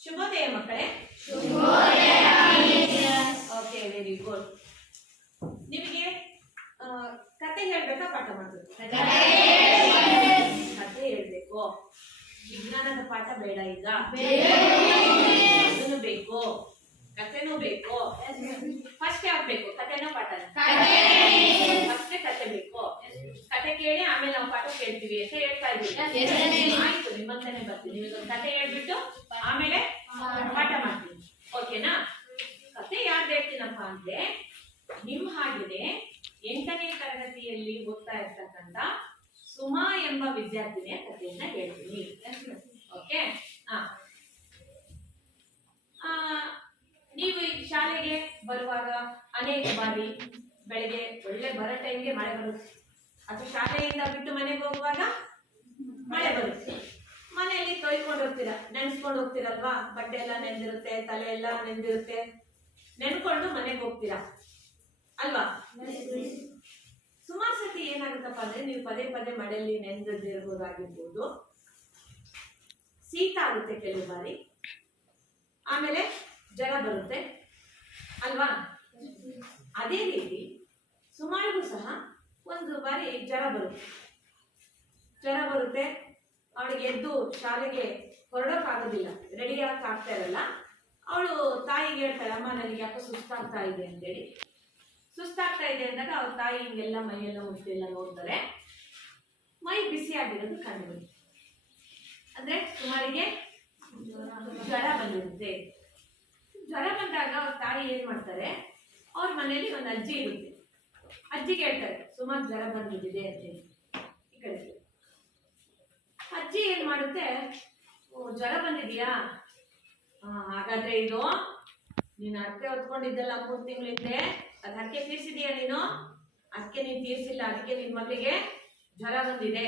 ಶುಭೋದಯ ಮಕ್ಕಳೇ. Okay, very good. ನಿಮಗೆ ಕತೆ ಹೇಳ್ಬೇಕಾ ಪಾಠ ಮಾಡ್ಬೇಕು? ಕತೆ ಹೇಳ್ಬೇಕು. ವಿಜ್ಞಾನದ ಪಾಠ ಬೇಡ ಈಗ, ಅದನ್ನು ಬೇಕು, ಕತೆನೂ ಬೇಕು. ಫಸ್ಟ್ ಯಾವ್ದು ಬೇಕು? ಕತೆನೋ ಪಾಠನ? ಫಸ್ಟ್ ಕತೆ ಬೇಕು. ಕತೆ ಕೇಳಿ ಆಮೇಲೆ ನಾವು ಪಾಠ ಕೇಳ್ತೀವಿ ಅಂತ ಹೇಳ್ತಾ ಇದ್ದೀವಿ. ಆಯ್ತು, ನಿಮ್ಮಂತಾನೆ ಬರ್ತೀನಿ. ನಿಮಗೊಂದು ಕತೆ ಹೇಳ್ಬಿಟ್ಟು ಆಮೇಲೆ ಪಾಠ ಮಾಡ್ತೀನಿ, ಓಕೆನಾ? ಕತೆ ಯಾವ್ದು ಹೇಳ್ತೀನಪ್ಪ ಅಂದ್ರೆ, ನಿಮ್ ಹಾಗೆನೆ 8ನೇ ತರಗತಿಯಲ್ಲಿ ಓದ್ತಾ ಇರ್ತಕ್ಕಂಥ ಸುಮಾ ಎಂಬ ವಿದ್ಯಾರ್ಥಿನಿಯ ಕಥೆಯನ್ನ ಹೇಳ್ತೀನಿ, ಓಕೆ? ನೀವು ಶಾಲೆಗೆ ಬರುವಾಗ ಅನೇಕ ಬಾರಿ ಬೆಳಗ್ಗೆ ಒಳ್ಳೆ ಬರೋ ಟೈಮ್ಗೆ ಮಳೆ ಬರುತ್ತೆ, ಅಥವಾ ಶಾಲೆಯಿಂದ ಬಿಟ್ಟು ಮನೆಗೆ ಹೋಗುವಾಗ ಮಳೆ ಬರುತ್ತೆ. ಮನೆಯಲ್ಲಿ ತೊಯ್ಕೊಂಡು ಹೋಗ್ತೀರಾ, ನೆನ್ಸ್ಕೊಂಡು ಹೋಗ್ತೀರಲ್ವಾ? ಬಟ್ಟೆ ಎಲ್ಲ ನೆಂದಿರುತ್ತೆ, ತಲೆ ಎಲ್ಲ ನೆಂದಿರುತ್ತೆ, ನೆನ್ಕೊಂಡು ಮನೆಗೆ ಹೋಗ್ತೀರಾ ಅಲ್ವಾ? ಸುಮಾರು ಸತಿ ಏನಾಗುತ್ತಪ್ಪ ಅಂದ್ರೆ, ನೀವು ಪದೇ ಪದೇ ಮಳೆಯಲ್ಲಿ ನೆಂದಿರ್ಬೋದಾಗಿರ್ಬೋದು, ಶೀತ ಆಗುತ್ತೆ ಕೆಲವು ಬಾರಿ, ಆಮೇಲೆ ಜ್ವರ ಬರುತ್ತೆ ಅಲ್ವಾ? ಅದೇ ರೀತಿ ಸುಮಾರಿಗೂ ಸಹ ಒಂದು ಬಾರಿ ಜ್ವರ ಬರುತ್ತೆ. ಅವಳಿಗೆ ಎದ್ದು ಶಾಲೆಗೆ ಹೊರಡೋಕ್ಕಾಗೋದಿಲ್ಲ, ರೆಡಿ ಆಗ್ತಾ ಇರಲ್ಲ. ಅವಳು ತಾಯಿಗೆ ಹೇಳ್ತಾಳೆ, ಅಮ್ಮ ನನಗೆ ಯಾಕೋ ಸುಸ್ತಾಗ್ತಾ ಇದೆ ಅಂತೇಳಿ. ಸುಸ್ತಾಗ್ತಾ ಇದೆ ಅಂದಾಗ ಅವ್ರ ತಾಯಿ ಹಿಂಗೆಲ್ಲ ಮೈಯೆಲ್ಲ ಮುಟ್ಟೆಲ್ಲ ನೋಡ್ತಾರೆ, ಮೈ ಬಿಸಿ ಆಗಿರೋದು ಕಂಡು ಬಂತು. ಅಂದ್ರೆ ಸುಮಾರಿಗೆ ಜ್ವರ ಬಂದಿರುತ್ತೆ. ಜ್ವರ ಬಂದಾಗ ಅವ್ರ ತಾಯಿ ಏನ್ ಮಾಡ್ತಾರೆ, ಅವ್ರ ಮನೆಯಲ್ಲಿ ಒಂದು ಅಜ್ಜಿ ಇರುತ್ತೆ. ಅಜ್ಜಿಗೆ ಹೇಳ್ತಾರೆ, ಸುಮಾರು ಜ್ವರ ಬಂದಿದೆ ಅಂತೇಳಿ. ಈ ಕಡೆ ಅಜ್ಜಿ ಏನ್ ಮಾಡುತ್ತೆ, ಜ್ವರ ಬಂದಿದ್ಯಾ? ಹಾಗಾದ್ರೆ ಇದು ನೀನು ಹರಕೆ ಹೊತ್ಕೊಂಡಿದ್ದಲ್ಲ 3 ತಿಂಗಳ ಹಿಂದೆ, ಅದು ಹರಕೆ ತೀರ್ಸಿದೀಯ ನೀನು? ಅದಕ್ಕೆ ನೀನು ತೀರ್ಸಿಲ್ಲ, ಅದಕ್ಕೆ ನಿನ್ ಮಗಳಿಗೆ ಜ್ವರ ಬಂದಿದೆ.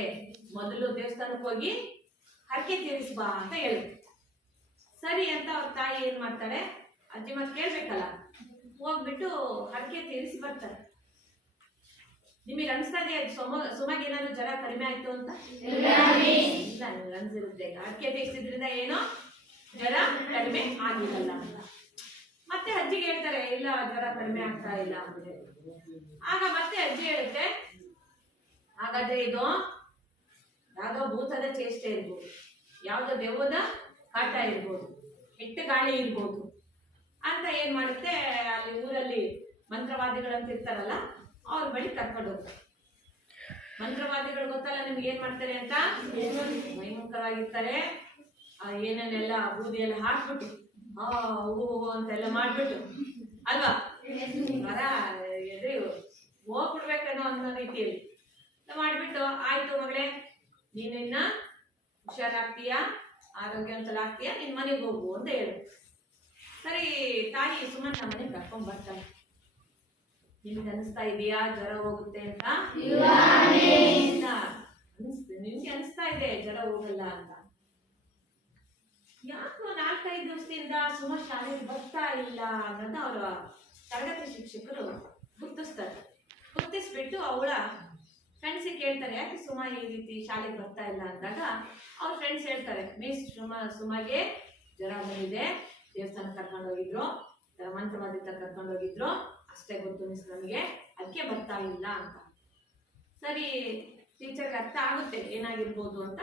ಮೊದಲು ದೇವಸ್ಥಾನಕ್ಕೆ ಹೋಗಿ ಹರಕೆ ತೀರಿಸ್ಬಾ ಅಂತ ಹೇಳು. ಸರಿ ಅಂತ ಅವ್ರ ತಾಯಿ ಏನ್ ಮಾಡ್ತಾಳೆ, ಅಜ್ಜಿ ಮತ್ತೆ ಕೇಳ್ಬೇಕಲ್ಲ, ಹೋಗ್ಬಿಟ್ಟು ಹರಕೆ ತೀರಿಸಿ ಬರ್ತಾರೆ. ನಿಮಗೆ ಅನ್ಸ್ತಾ ಇದೆ ಸುಮಗೆ ಏನಾದ್ರು ಜ್ವರ ಕಡಿಮೆ ಆಯ್ತು ಅಂತ? ಇಲ್ಲ, ನಿಮ್ಗೆ ಅನ್ಸಿರುತ್ತೆ ಹರಕೆ ತೀರಿಸಿದ್ರಿಂದ ಏನೋ ಜ್ವರ ಕಡಿಮೆ ಆಗಿರಲ್ಲ ಅಂತ. ಮತ್ತೆ ಅಜ್ಜಿಗೆ ಹೇಳ್ತಾರೆ, ಇಲ್ಲ ಜ್ವರ ಕಡಿಮೆ ಆಗ್ತಾ ಇಲ್ಲ ಅಂದ್ರೆ. ಆಗ ಮತ್ತೆ ಅಜ್ಜಿ ಹೇಳುತ್ತೆ, ಹಾಗಾದ್ರೆ ಇದು ಯಾವ್ದೋ ಭೂತದ ಚೇಷ್ಟೆ ಇರ್ಬೋದು, ಯಾವ್ದೋ ದೆವ್ವದ ಕಾಟ ಇರ್ಬೋದು, ಕೆಟ್ಟ ಗಾಳಿ ಇರ್ಬೋದು ಅಂತ ಏನ್ ಮಾಡುತ್ತೆ, ಅಲ್ಲಿ ಊರಲ್ಲಿ ಮಂತ್ರವಾದಿಗಳಂತ ಇರ್ತಾರಲ್ಲ, ಅವ್ರ ಬಳಿ ಕರ್ಕೊಂಡು ಹೋಗ್ತಾರೆ. ಮಂತ್ರವಾದಿಗಳು ಗೊತ್ತಲ್ಲ ನಿಮ್ಗೆ ಏನ್ ಮಾಡ್ತಾರೆ ಅಂತ? ಭಯಂಕರವಾಗಿರ್ತಾರೆ. ಏನೇನೆಲ್ಲ ಬೂದಿ ಎಲ್ಲ ಹಾಕ್ಬಿಟ್ಟು ಹೂ ಅಂತೆಲ್ಲ ಮಾಡ್ಬಿಟ್ಟು ಅಲ್ವಾ, ಮರ ಎದ್ರಿ ಹೋಗ್ಬಿಡ್ಬೇಕನ್ನೋ ಅನ್ನೋ ರೀತಿಯಲ್ಲಿ ಮಾಡ್ಬಿಟ್ಟು, ಆಯ್ತು ಮಗಳೇ ನೀನಿನ್ನ ಹುಷಾರಾಗ್ತೀಯಾ, ಆರೋಗ್ಯವಂತಲಾಗ್ತೀಯಾ, ನಿನ್ ಮನೆಗೆ ಹೋಗು ಅಂತ ಹೇಳು. ಸರಿ, ತಾಯಿ ಸುಮಂತ ಮನೆಗೆ ಕರ್ಕೊಂಡ್ ಬರ್ತಾಳೆ. ನಿಮ್ಗೆ ಅನಿಸ್ತಾ ಇದೆಯಾ ಜ್ವರ ಹೋಗುತ್ತೆ ಅಂತ? ನಿಮ್ಗೆ ಅನಿಸ್ತಾ ಇದೆ ಜ್ವರ ಹೋಗಲ್ಲ ಅಂತ. ಯಾಕೋ 4-5 ದಿವಸದಿಂದ ಸುಮ ಶಾಲೆಗೆ ಬರ್ತಾ ಇಲ್ಲ ಅನ್ನೋದು ಅವರ ತರಗತಿ ಶಿಕ್ಷಕರು ಗುರ್ತಿಸ್ಬಿಟ್ಟು ಅವಳ ಫ್ರೆಂಡ್ಸಿಗೆ ಕೇಳ್ತಾರೆ, ಯಾಕೆ ಸುಮ ಈ ರೀತಿ ಶಾಲೆಗೆ ಬರ್ತಾ ಇಲ್ಲ ಅಂದಾಗ ಅವ್ರ ಫ್ರೆಂಡ್ಸ್ ಹೇಳ್ತಾರೆ, ಮಿಸ್ ಸುಮಗೆ ಜ್ವರ ಬಂದಿದೆ, ದೇವಸ್ಥಾನ ಕರ್ಕೊಂಡು ಹೋಗಿದ್ರು, ಮಂತ್ರವಾದಿ ಕರ್ಕೊಂಡು ಹೋಗಿದ್ರು, ಅಷ್ಟೇ ಗೊತ್ತು ಮಿಸ್ ನಮಗೆ, ಅದಕ್ಕೆ ಬರ್ತಾ ಇಲ್ಲ ಅಂತ. ಸರಿ, ಟೀಚರ್ಗೆ ಅರ್ಥ ಆಗುತ್ತೆ ಏನಾಗಿರ್ಬೋದು ಅಂತ.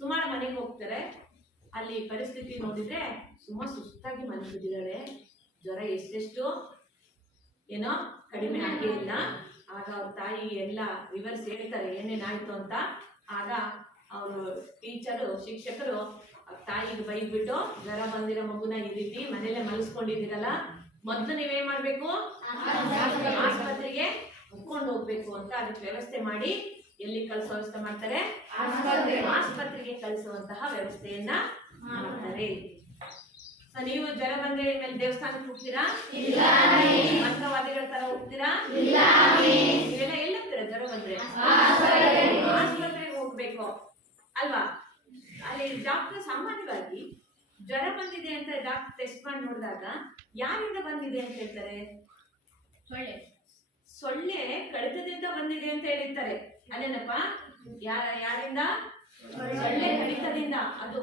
ಸುಮಾರು ಮನೆಗೆ ಹೋಗ್ತಾರೆ. ಅಲ್ಲಿ ಪರಿಸ್ಥಿತಿ ನೋಡಿದ್ರೆ ಸುಮ್ಮ ಸುಸ್ತಾಗಿ ಮಲಗಿದ್ದಾಳೆ, ಜ್ವರ ಎಷ್ಟೆಷ್ಟು ಏನೋ ಕಡಿಮೆ ಆಗೇ ಇಲ್ಲ. ಆಗ ಅವ್ರ ತಾಯಿ ಎಲ್ಲ ವಿವರಿಸಿ ಹೇಳ್ತಾರೆ ಏನೇನಾಯ್ತು ಅಂತ. ಆಗ ಅವರು ಶಿಕ್ಷಕರು ತಾಯಿಗೆ ಬೈದ್ಬಿಟ್ಟು, ಜ್ವರ ಬಂದಿರೋ ಮಗುನ ಈ ರೀತಿ ಮನೇಲೆ ಮಲಗಿಸ್ಕೊಂಡಿದ್ದೀರಲ್ಲ, ಮೊದ್ಲು ನೀವೇನ್ ಮಾಡ್ಬೇಕು, ಆಸ್ಪತ್ರೆಗೆ ಕರ್ಕೊಂಡು ಹೋಗ್ಬೇಕು ಅಂತ ಅದಕ್ಕೆ ವ್ಯವಸ್ಥೆ ಮಾಡಿ ಎಲ್ಲಿ ಕಳಿಸೋ ವ್ಯವಸ್ಥೆ ಮಾಡ್ತಾರೆ, ಆಸ್ಪತ್ರೆಗೆ ಕಳಿಸುವಂತಹ ವ್ಯವಸ್ಥೆಯನ್ನ ಮಾಡ್ತಾರೆ. ನೀವು ಜ್ವರ ಬಂದ್ರೆ ಮೇಲೆ ದೇವಸ್ಥಾನಕ್ಕೆ ಹೋಗ್ತೀರಾ? ಮಂತ್ರವಾದಿಗಳ ತರ ಹೋಗ್ತೀರಾ? ನೀವೆಲ್ಲ ಎಲ್ಲಿ ಹೋಗ್ತೀರಾ ಜ್ವರ ಬಂದ್ರೆ? ಆಸ್ಪತ್ರೆಗೆ ಹೋಗ್ಬೇಕು ಅಲ್ವಾ? ಅಲ್ಲಿ ಡಾಕ್ಟರ್ ಸಾಮಾನ್ಯವಾಗಿ ಜ್ವರ ಬಂದಿದೆ ಅಂತ ಡಾಕ್ಟರ್ ಟೆಸ್ಟ್ ಮಾಡಿ ನೋಡಿದಾಗ ಯಾರಿಂದ ಬಂದಿದೆ ಅಂತ ಹೇಳ್ತಾರೆ? ಸೊಳ್ಳೆ ಕಡಿತದಿಂದ ಬಂದಿದೆ ಅಂತ ಹೇಳಿರ್ತಾರೆ. ಅಲ್ಲೇನಪ್ಪ? ಯಾರಿಂದ? ಸೊಳ್ಳೆ ಕಡಿತದಿಂದ. ಅದು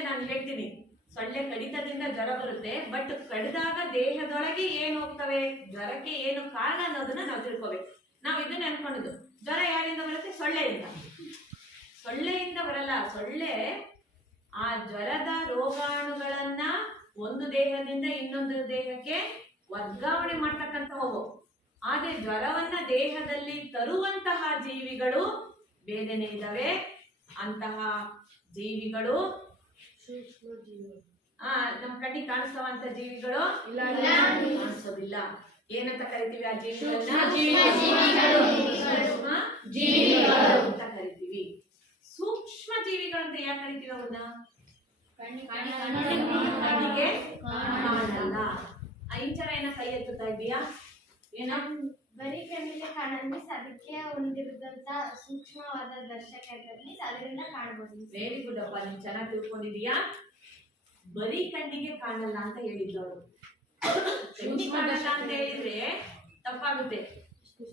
ಮುಂದೆ ನಾನು ಹೇಳ್ತೀನಿ. ಸೊಳ್ಳೆ ಕಡಿತದಿಂದ ಜ್ವರ ಬರುತ್ತೆ, ಬಟ್ ಕಡಿದಾಗ ದೇಹದೊಳಗೆ ಏನು ಹೋಗ್ತವೆ, ಜ್ವರಕ್ಕೆ ಏನು ಕಾರಣ ಅನ್ನೋದನ್ನ ನಾವು ತಿಳ್ಕೋಬೇಕು. ನಾವು ಇದನ್ನ ಅನ್ಕೊಂಡಿದ್ದು ಜ್ವರ ಯಾರಿಂದ ಬರುತ್ತೆ, ಸೊಳ್ಳೆಯಿಂದ. ಸೊಳ್ಳೆಯಿಂದ ಬರಲ್ಲ. ಸೊಳ್ಳೆ ಆ ಜ್ವರದ ರೋಗಾಣುಗಳನ್ನ ಒಂದು ದೇಹದಿಂದ ಇನ್ನೊಂದು ದೇಹಕ್ಕೆ ವರ್ಗಾವಣೆ ಮಾಡ್ತಕ್ಕಂಥವು. ಆದ್ರೆ ಜ್ವರವನ್ನ ದೇಹದಲ್ಲಿ ತರುವಂತಹ ಜೀವಿಗಳು ಬೇರೆನೆ ಇದ್ದಾವೆ. ಅಂತಹ ಜೀವಿಗಳು ನಮ್ ಕಣ್ಣಿಗೆ ಕಾಣಿಸ್ತವಂತ ಜೀವಿಗಳು ಕಾಣಿಸೋದಿಲ್ಲ. ಏನಂತ ಕರಿತೀವಿ ಆ ಜೀವಿಗಳನ್ನ? ಅಂತ ಕರಿತೀವಿ. ಸೂಕ್ಷ್ಮ ಜೀವಿಗಳು ಅಂತ ಯಾಕೆ ಕರಿತೀವಿ ಅವನ್ನ? ಕಣ್ಣಿಗೆ ಕಾಣಲ್ಲ. ಇಂಚರ ಏನ ಕೈ ಎತ್ತುತ್ತಾ ಇದೀಯಾ? ಏನ? ಬರೀ ಕಣ್ಣಿಗೆ ಕಾಣಲ್ಲ, ಅದಕ್ಕೆ ಹೊಂದಿರುವಂತ ಸೂಕ್ಷ್ಮವಾದ ದರ್ಶಕ ಇರಲಿ, ಅದರಿಂದ ಕಾಣಬಹುದು. ವೆರಿ ಗುಡ್ ಅಪ್ಪ, ನೀನ್ ಚೆನ್ನಾಗಿ ತಿಳ್ಕೊಂಡಿದೀಯಾ. ಬರೀ ಕಣ್ಣಿಗೆ ಕಾಣಲ್ಲ ಅಂತ ಹೇಳಿದ್ದವರು. ಕಣ್ಣಿಗೆ ಕಾಣಲ್ಲ ಅಂತ ಹೇಳಿದ್ರೆ ತಪ್ಪಾಗುತ್ತೆ.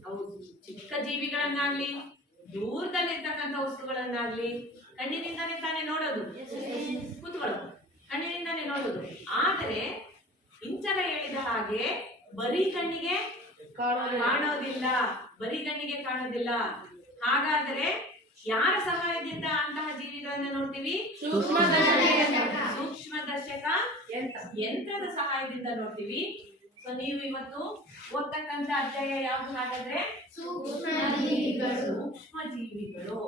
ಅವು ಚಿಕ್ಕ ಜೀವಿಗಳನ್ನಾಗ್ಲಿ ದೂರದಲ್ಲಿರ್ತಕ್ಕಂಥ ವಸ್ತುಗಳನ್ನಾಗ್ಲಿ ಕಣ್ಣಿನಿಂದಾನೇ ತಾನೇ ನೋಡೋದು. ಕೂತ್ಕೊಳ್ಳು, ಕಣ್ಣಿನಿಂದಾನೇ ನೋಡೋದು. ಆದರೆ ಇಂಚರ ಹೇಳಿದ ಹಾಗೆ ಬರೀ ಕಣ್ಣಿಗೆ ಕಾಣೋದಿಲ್ಲ, ಬರೀ ಕಣ್ಣಿಗೆ ಕಾಣೋದಿಲ್ಲ. ಹಾಗಾದರೆ ಯಾರ ಸಹಾಯದಿಂದ ಅಂತಹ ಜೀವಿಗಳನ್ನ ನೋಡ್ತೀವಿ? ಸೂಕ್ಷ್ಮದರ್ಶಕ ಯಂತ್ರದ ಸಹಾಯದಿಂದ ನೋಡ್ತೀವಿ. ಸೊ ನೀವು ಇವತ್ತು ಓದ್ತಕ್ಕಂಥ ಅಧ್ಯಾಯ ಯಾವುದು ಹಾಗಾದ್ರೆ? ಸೂಕ್ಷ್ಮ ಜೀವಿಗಳು.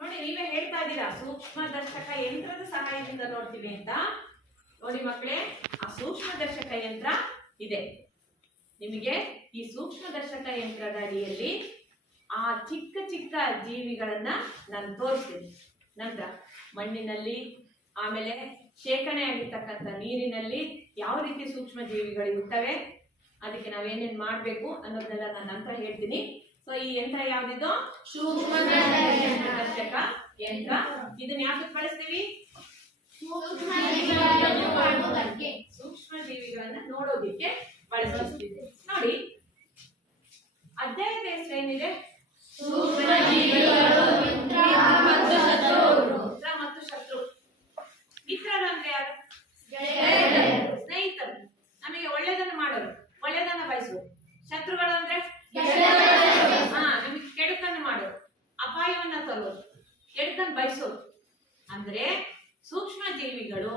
ನೋಡಿ, ನೀವೇ ಹೇಳ್ತಾ ಇದ್ದೀರಾ ಸೂಕ್ಷ್ಮದರ್ಶಕ ಯಂತ್ರದ ಸಹಾಯದಿಂದ ನೋಡ್ತೀವಿ ಅಂತ. ನೋಡಿ ಮಕ್ಕಳೇ, ಆ ಸೂಕ್ಷ್ಮದರ್ಶಕ ಯಂತ್ರ ಇದೆ ನಿಮಗೆ. ಈ ಸೂಕ್ಷ್ಮದರ್ಶಕ ಯಂತ್ರದ ಅಡಿಯಲ್ಲಿ ಆ ಚಿಕ್ಕ ಚಿಕ್ಕ ಜೀವಿಗಳನ್ನ ನಾನು ತೋರಿಸ್ತೀನಿ. ನಂತರ ಮಣ್ಣಿನಲ್ಲಿ, ಆಮೇಲೆ ಶೇಖರಣೆ ಆಗಿರ್ತಕ್ಕಂಥ ನೀರಿನಲ್ಲಿ ಯಾವ ರೀತಿ ಸೂಕ್ಷ್ಮ ಜೀವಿಗಳು ಇರ್ತವೆ, ಅದಕ್ಕೆ ನಾವೇನೇನ್ ಮಾಡ್ಬೇಕು ಅನ್ನೋದನ್ನೆಲ್ಲ ನಾನು ನಂತರ ಹೇಳ್ತೀನಿ. ಸೊ ಈ ಯಂತ್ರ ಯಾವ್ದಿದು? ಸೂಕ್ಷ್ಮದರ್ಶಕ ಯಂತ್ರ. ಇದನ್ನ ಯಾಕೆ ಬಳಸ್ತೀವಿ? ಸೂಕ್ಷ್ಮ ಜೀವಿಗಳನ್ನ ನೋಡೋದಿಕ್ಕೆ ಬಳಸ್ತೀವಿ. ನೋಡಿ, ಅಧ್ಯಾಯದ ಹೆಸರು ಏನಿದೆ? ಮಿತ್ರ ಮತ್ತು ಶತ್ರು. ಮಿತ್ರರು ಅಂದ್ರೆ ಯಾರು? ಸ್ನೇಹಿತರು, ನಮಗೆ ಒಳ್ಳೆದನ್ನ ಮಾಡೋರು, ಒಳ್ಳೆದನ್ನ ಬಯಸುವರು. ಶತ್ರುಗಳು ಅಂದ್ರೆ ನಮಗೆ ಕೆಡುಕನ್ನು ಮಾಡೋರು, ಅಪಾಯವನ್ನ ತರೋರು, ಕೆಡುಕನ್ನು ಬಯಸೋರು. ಅಂದ್ರೆ ಸೂಕ್ಷ್ಮ ಜೀವಿಗಳು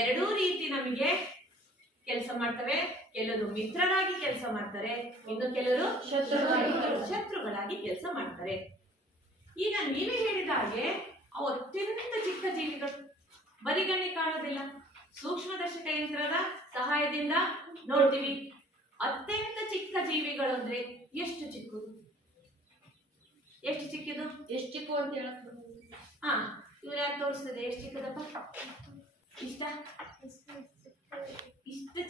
ಎರಡೂ ರೀತಿ ನಮಗೆ ಕೆಲಸ ಮಾಡ್ತವೆ. ಕೆಲವರು ಮಿತ್ರರಾಗಿ ಕೆಲಸ ಮಾಡ್ತಾರೆ, ಇನ್ನು ಕೆಲವರು ಶತ್ರುಗಳಾಗಿ ಕೆಲಸ ಮಾಡ್ತಾರೆ. ಈಗ ನೀವೇ ಹೇಳಿದ ಹಾಗೆ ಅವು ಅತ್ಯಂತ ಚಿಕ್ಕ ಜೀವಿಗಳು, ಬರಿಗಣ್ಣಿಗೆ ಕಾಣೋದಿಲ್ಲ. ಸೂಕ್ಷ್ಮದರ್ಶಕ ಯಂತ್ರದ ಸಹಾಯದಿಂದ ನೋಡ್ತೀವಿ. ಅತ್ಯಂತ ಚಿಕ್ಕ ಜೀವಿಗಳು ಅಂದ್ರೆ ಎಷ್ಟು ಚಿಕ್ಕದು? ಎಷ್ಟು ಚಿಕ್ಕದು? ಎಷ್ಟು ಚಿಕ್ಕ ಅಂತ ಹೇಳಕ್ ಇವ್ರು ಯಾರು ತೋರಿಸ್ತದೆ? ಎಷ್ಟು ಚಿಕ್ಕದಪ್ಪ? ಇಷ್ಟ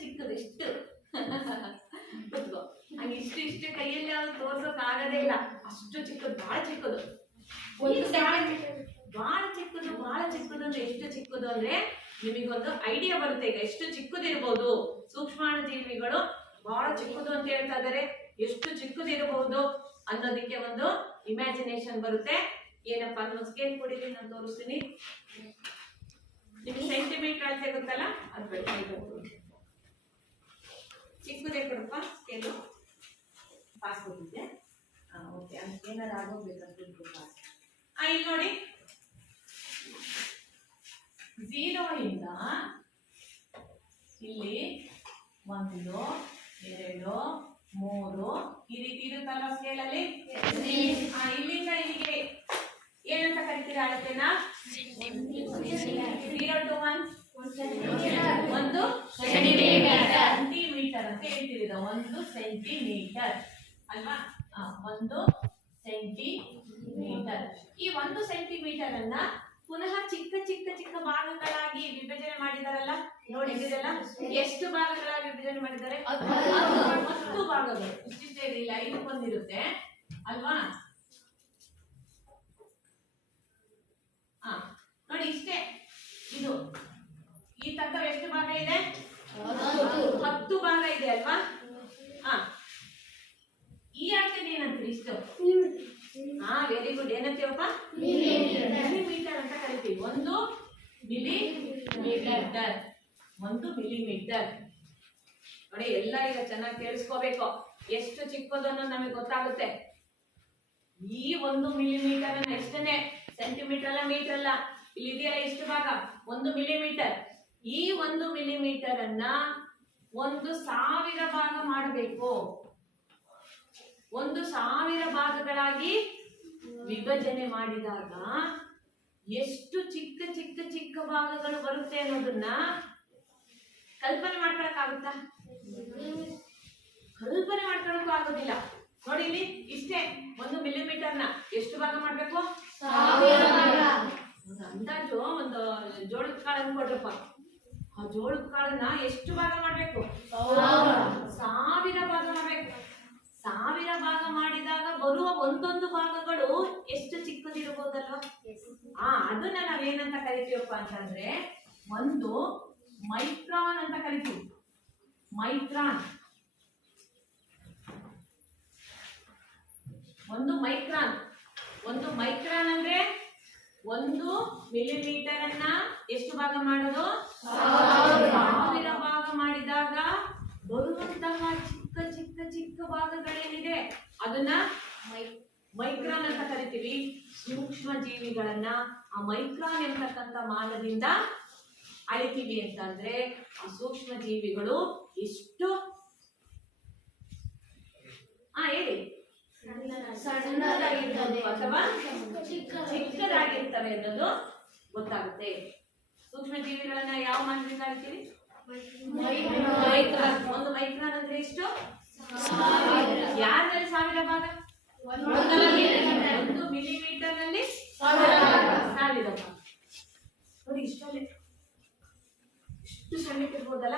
ಚಿಕ್ಕದು. ಎಷ್ಟು ಗೊತ್ತೋ ಹಂಗೆ ಇಷ್ಟು ಕೈಯಲ್ಲಿ ಅವ್ರು ತೋರ್ಸೋಕ್ ಆಗದೇ ಇಲ್ಲ. ಅಷ್ಟು ಚಿಕ್ಕದು, ಬಹಳ ಚಿಕ್ಕದು, ಬಹಳ ಚಿಕ್ಕದು ಅಂದ್ರೆ ಎಷ್ಟು ಚಿಕ್ಕದು ಅಂದ್ರೆ ನಿಮಗೊಂದು ಐಡಿಯಾ ಬರುತ್ತೆ. ಈಗ ಎಷ್ಟು ಚಿಕ್ಕದಿರ್ಬೋದು ಸೂಕ್ಷ್ಮಾಣು ಜೀವಿಗಳು, ಬಹಳ ಚಿಕ್ಕದು ಅಂತ ಹೇಳ್ತಾ ಇದಾರೆ. ಎಷ್ಟು ಚಿಕ್ಕದಿರಬಹುದು ಅನ್ನೋದಕ್ಕೆ ಒಂದು ಇಮ್ಯಾಜಿನೇಷನ್ ಬರುತ್ತೆ. ಏನಪ್ಪಾ ಅನ್ನೋ ಸ್ಕೇಲ್ ಕೊಡಿರಿ, ನಾನು ತೋರಿಸ್ತೀನಿ. ನಿಮ್ಗೆ ಸೆಂಟಿಮೀಟರ್ ಅಳತೆ ಗೊತ್ತಲ್ಲ, ಅದು ಚಿಕ್ಕದೇ ಕೊಡಪ್ಪ ಸ್ಕೇಲು. ಪಾಸ್ ಕೊಟ್ಟಿದ್ದೆ. ಓಕೆ, ಅದಕ್ಕೆ ಏನಾರು ಆಗೋಗ್ಬೇಕಂತ ಇಲ್ಲಿ ನೋಡಿ, 0 ಇಂದ ಇಲ್ಲಿ 1 2 3 ಈ ರೀತಿ ಇರುತ್ತಲ್ವ ಸ್ಕೇಲ್ ಅಲ್ಲಿ. ಇಲ್ಲಿಂದ ಇಲ್ಲಿಗೆ ಏನಂತ ಕರಿತೀರಾ ಅಳತೆನ? 0 to 1 1 ಸೆಂಟಿಮೀಟರ್ ಅಂತ ಹೇಳ್ತೀವಿ. 1 ಸೆಂಟಿಮೀಟರ್ ಅಲ್ವಾ? 1 ಸೆಂಟಿಮೀಟರ್. ಈ 1 ಸೆಂಟಿಮೀಟರ್ ಅನ್ನ ಪುನಃ ಚಿಕ್ಕ ಚಿಕ್ಕ ಚಿಕ್ಕ ಭಾಗಗಳಾಗಿ ವಿಭಜನೆ ಮಾಡಿದಾರಲ್ಲ, ನೋಡಿದಿರಲ್ಲ? ಎಷ್ಟು ಭಾಗಗಳಾಗಿ ವಿಭಜನೆ ಮಾಡಿದ್ದಾರೆ? 10 ಭಾಗಗಳು. ಇಷ್ಟಿಷ್ಟೇ ಇರಲಿಲ್ಲ, 5 ಬಂದಿರುತ್ತೆ ಅಲ್ವಾ? ನೋಡಿ, ಇಷ್ಟೇ. ಈ ಅಲ್ವಾ? ಹಾ, ಈ ಅಳತೆಗೆ ಏನಂತೀರಿ ಇಷ್ಟು? ಹಾ, ವೆರಿ ಗುಡ್. ಏನಂತೀವಪ್ಪ? ಮಿಲಿಮೀಟರ್ ಅಂತ ಕರಿತೀವಿ. 1 ಮಿಲಿಮೀಟರ್. 1 ಮಿಲಿಮೀಟರ್. ನೋಡಿ, ಎಲ್ಲ ಈಗ ಚೆನ್ನಾಗಿ ಕೇಳಿಸ್ಕೋಬೇಕು. ಎಷ್ಟು ಚಿಕ್ಕದನ್ನು ನಮಗೆ ಗೊತ್ತಾಗುತ್ತೆ. ಈ 1 ಮಿಲಿಮೀಟರ್ ಅನ್ನ ಎಷ್ಟನೇ ಸೆಂಟಿಮೀಟರ್ ಅಲ್ಲ, ಮೀಟರ್ ಅಲ್ಲ, ಇಲ್ಲಿ ಇದೆಯಲ್ಲ ಇಷ್ಟು ಭಾಗ 1 ಮಿಲಿಮೀಟರ್. ಈ 1 ಮಿಲಿಮೀಟರ್ ಅನ್ನ 1000 ಭಾಗ ಮಾಡಬೇಕು. 1000 ಭಾಗಗಳಾಗಿ ವಿಭಜನೆ ಮಾಡಿದಾಗ ಎಷ್ಟು ಚಿಕ್ಕ ಚಿಕ್ಕ ಚಿಕ್ಕ ಭಾಗಗಳು ಬರುತ್ತೆ ಅನ್ನೋದನ್ನ ಕಲ್ಪನೆ ಮಾಡ್ಕೊಳಕ್ಕಾಗುತ್ತಾ? ಕಲ್ಪನೆ ಮಾಡ್ಕೊಳಕ್ಕೂ ಆಗೋದಿಲ್ಲ. ನೋಡಿ, ಇಲ್ಲಿ ಇಷ್ಟೇ 1 ಮಿಲಿಮೀಟರ್ನ ಎಷ್ಟು ಭಾಗ ಮಾಡ್ಬೇಕು? 1000 ಭಾಗ. ಅಂದಾಜು ಒಂದು ಜೋಳದ ಕಾಳನ್ನು ಕೊಡ್ರಪ್ಪ. ಆ ಜೋಳದ ಕಾಳನ್ನ ಎಷ್ಟು ಭಾಗ ಮಾಡ್ಬೇಕು? 1000 ಭಾಗ ಮಾಡ್ಬೇಕು. 1000 ಭಾಗ ಮಾಡಿದಾಗ ಬರುವ ಒಂದೊಂದು ಭಾಗಗಳು ಎಷ್ಟು ಚಿಕ್ಕದಿರಬಹುದಲ್ವಾ? ಅದನ್ನ ನಾವೇನಂತ ಕರಿತೀವಪ್ಪ ಅಂತಂದ್ರೆ ಒಂದು ಮೈಕ್ರಾನ್ ಅಂತ ಕರಿತೀವಿ. ಮೈಕ್ರಾನ್. ಒಂದು ಮೈಕ್ರಾನ್. ಒಂದು ಮೈಕ್ರಾನ್ ಅಂದ್ರೆ 1 ಮಿಲಿಮೀಟರ್ ಅನ್ನ ಎಷ್ಟು ಭಾಗ ಮಾಡೋದು? 1000 ಭಾಗ ಮಾಡಿದಾಗ ಬರುವಂತಹ ಚಿಕ್ಕ ಚಿಕ್ಕ ಚಿಕ್ಕ ಭಾಗಗಳೇನಿದೆ ಅದನ್ನ ಮೈಕ್ರಾನ್ ಅಂತ ಕರಿತೀವಿ. ಸೂಕ್ಷ್ಮ ಜೀವಿಗಳನ್ನ ಆ ಮೈಕ್ರಾನ್ ಎಂಬತಕ್ಕಂಥ ಮಾನದಿಂದ ಅಳಿತೀವಿ ಅಂತಂದ್ರೆ ಆ ಸೂಕ್ಷ್ಮ ಜೀವಿಗಳು ಎಷ್ಟು ಹೇಳಿ ಸಣ್ಣದಾಗಿರ್ತದೆ ಅಥವಾ ಚಿಕ್ಕದಾಗಿರ್ತವೆ ಅನ್ನೋದು ಗೊತ್ತಾಗುತ್ತೆ. ಸೂಕ್ಷ್ಮ ಜೀವಿಗಳನ್ನ ಯಾವ ಮಾನದಿಂದ ಅಳಿತೀವಿ? ಮೈಕ್ರಾನ್. ಒಂದು ಮೈಕ್ರಾನ್ ಅಂದ್ರೆ ಎಷ್ಟು? ಯಾರಲ್ಲಿ 1000 ಭಾಗ? 1 ಮಿಲಿಮೀಟರ್ ನಲ್ಲಿ 1000 ಭಾಗ. ನೋಡಿ, ಇಷ್ಟಲ್ಲೇ ಇಷ್ಟು ಸಣ್ಣಕ್ಕಿರ್ಬೋದಲ್ಲ?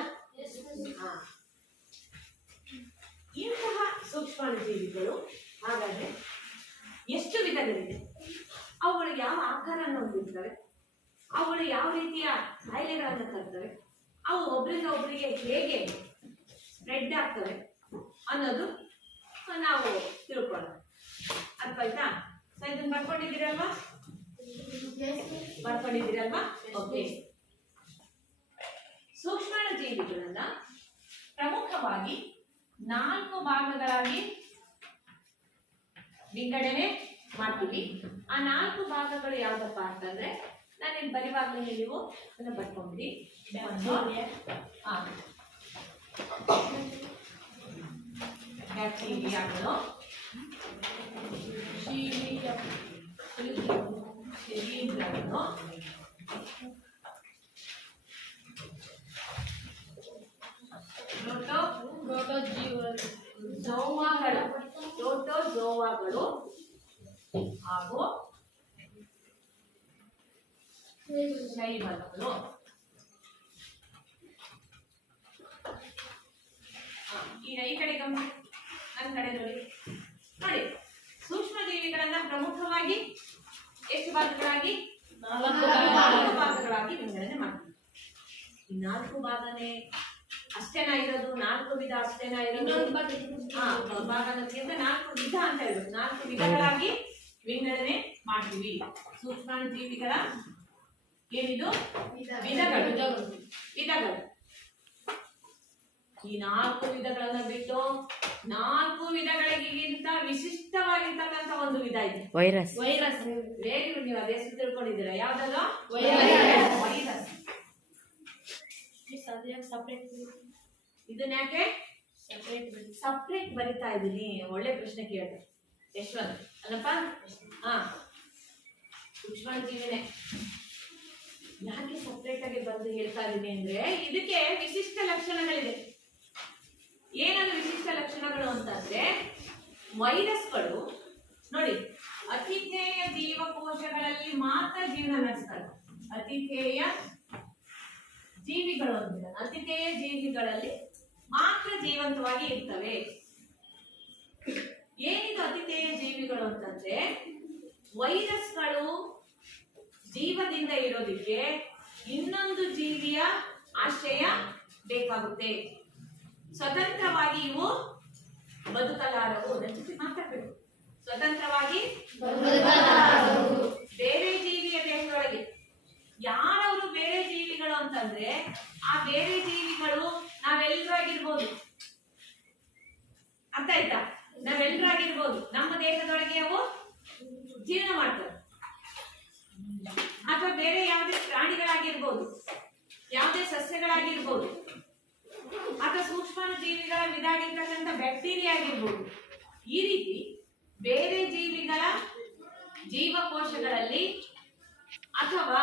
ಇಂತಹ ಸೂಕ್ಷ್ಮ ಜೀವಿಗಳು ಹಾಗಾದ್ರೆ ಎಷ್ಟು ವಿಧಗಳಿದೆ? ಅವುಗಳು ಯಾವ ಆಕಾರವನ್ನು ಹೊಂದಿರ್ತವೆ? ಅವುಗಳು ಯಾವ ರೀತಿಯ ಕಾಯಿಲೆಗಳನ್ನು ತರ್ತವೆ? ಅವು ಒಬ್ಬರಿಂದ ಒಬ್ಬರಿಗೆ ಹೇಗೆ ಸ್ಪ್ರೆಡ್ ಆಗ್ತವೆ ಅನ್ನೋದು ನಾವು ತಿಳ್ಕೊಳ್ಳೋಣ. ಅರ್ಥ ಆಯ್ತಾ? ಇದನ್ನ ಬರ್ಕೊಂಡಿದ್ದೀರಲ್ವಾ? ಬರ್ಕೊಂಡಿದ್ದೀರಲ್ವಾ? ಓಕೆ. ಸೂಕ್ಷ್ಮ ಜೀವಿಗಳನ್ನ ಪ್ರಮುಖವಾಗಿ 4 ಭಾಗಗಳಾಗಿ ವಿಂಗಡಣೆ ಮಾಡ್ತೀವಿ. ಆ 4 ಭಾಗಗಳು ಯಾವ್ದಪ್ಪ ಅಂತಂದ್ರೆ ನಾನೇನು ಬರಿವಾಗ್ಲೇ ನೀವು ಅದನ್ನ ಬರ್ಕೊಂಡ್ಬಿಡಿ. ಬ್ಯಾಕ್ಟೀರಿಯಾಗಳು, ಶಿಲೀಂಧ್ರಗಳು, ಪ್ರೋಟೋಜೋವಾಗಳು ಹಾಗೂ ಶೈವಲಗಳು. ಈಗ ಈ ಕಡೆ ಗಮನ, ನನ್ನ ಕಡೆ ನೋಡಿ. ನೋಡಿ, ಸೂಕ್ಷ್ಮ ಜೀವಿಗಳನ್ನ ಪ್ರಮುಖವಾಗಿ ಎಷ್ಟು ಭಾಗಗಳಾಗಿ? 4 ಭಾಗಗಳಾಗಿ ವಿಂಗಡಣೆ ಮಾಡ್ತೀವಿ. ಈ 4 ಭಾಗನೇ ಅಷ್ಟೇನಾ ಇರೋದು? 4 ವಿಧ ಅಷ್ಟೇನಾ ಇರೋದು? ಭಾಗಕ್ಕಿಂತ 4 ವಿಧ ಅಂತ ಹೇಳ್ಬೇಕು. 4 ವಿಧಗಳಾಗಿ ವಿಂಗಡಣೆ ಮಾಡ್ತೀವಿ ಸೂಕ್ಷ್ಮ ಜೀವಿಗಳ. ಏನಿದು? ವಿಧಗಳು. ಈ 4 ವಿಧಗಳನ್ನ ಬಿಟ್ಟು 4 ವಿಧಗಳಿಗಿಂತ ವಿಶಿಷ್ಟವಾಗಿರ್ತಕ್ಕಂಥ ಒಂದು ವಿಧ ಇದೆ, ವೈರಸ್. Very good. ನೀವು ಅದೇ ತಿಳ್ಕೊಂಡಿದ್ದೀರಾ? ಯಾವ್ದಲ್ಲ? ವೈರಸ್. ಇದನ್ನ ಯಾಕೆ ಸಪ್ರೇಟ್ ಬರಿತಾ ಇದ್ದೀನಿ? ಒಳ್ಳೆ ಪ್ರಶ್ನೆ ಕೇಳಿದೆ ಯಶ್ವಂತ್, ಅಲ್ಲಪ್ಪ? ಸೂಕ್ಷ್ಮ ಜೀವಿನೇ ಯಾಕೆ ಸಪ್ರೇಟ್ ಆಗಿ ಬಂದು ಹೇಳ್ತಾ ಇದ್ದೀನಿ ಅಂದ್ರೆ ಇದಕ್ಕೆ ವಿಶಿಷ್ಟ ಲಕ್ಷಣಗಳಿದೆ. ಏನದು ವಿಶಿಷ್ಟ ಲಕ್ಷಣಗಳು ಅಂತಂದ್ರೆ, ವೈರಸ್ಗಳು ನೋಡಿ ಅತಿಥೇಯ ಜೀವಕೋಶಗಳಲ್ಲಿ ಮಾತ್ರ ಜೀವನ ನಡೆಸ್ತಾರೆ. ಅತಿಥೇಯ ಜೀವಿಗಳು ಅಂದ್ರೆ ಅತಿಥೇಯ ಜೀವಿಗಳಲ್ಲಿ ಮಾತ್ರ ಜೀವಂತವಾಗಿ ಇರ್ತವೆ. ಏನಿದು ಅತಿಥೇಯ ಜೀವಿಗಳು ಅಂತಂದ್ರೆ, ವೈರಸ್ಗಳು ಜೀವದಿಂದ ಇರೋದಿಕ್ಕೆ ಇನ್ನೊಂದು ಜೀವಿಯ ಆಶ್ರಯ ಬೇಕಾಗುತ್ತೆ. ಸ್ವತಂತ್ರವಾಗಿ ಇವು ಬದುಕಲಾರವು. ಜೊತೆ ಮಾತಾಡ್ಬೇಕು. ಸ್ವತಂತ್ರವಾಗಿ ಬೇರೆ ಜೀವಿಯ ದೇಹದೊಳಗೆ. ಯಾರವರು ಬೇರೆ ಜೀವಿಗಳು ಅಂತಂದ್ರೆ ಆ ಬೇರೆ ಜೀವಿಗಳು ನಾವೆಲ್ಲರೂ ಆಗಿರ್ಬೋದು. ಅರ್ಥ ಆಯ್ತಾ? ನಾವೆಲ್ಲರೂ ಆಗಿರ್ಬೋದು. ನಮ್ಮ ದೇಹದೊಳಗೆ ಅವು ಜೀವನ ಮಾಡ್ತವೆ. ಅಥವಾ ಬೇರೆ ಯಾವುದೇ ಪ್ರಾಣಿಗಳಾಗಿರ್ಬೋದು, ಯಾವುದೇ ಸಸ್ಯಗಳಾಗಿರ್ಬೋದು, ಅಥವಾ ಸೂಕ್ಷ್ಮಾಣು ಜೀವಿಗಳ ವಿಧಾಗಿರ್ತಕ್ಕಂಥ ಬ್ಯಾಕ್ಟೀರಿಯಾ ಆಗಿರ್ಬೋದು. ಈ ರೀತಿ ಬೇರೆ ಜೀವಿಗಳ ಜೀವಕೋಶಗಳಲ್ಲಿ ಅಥವಾ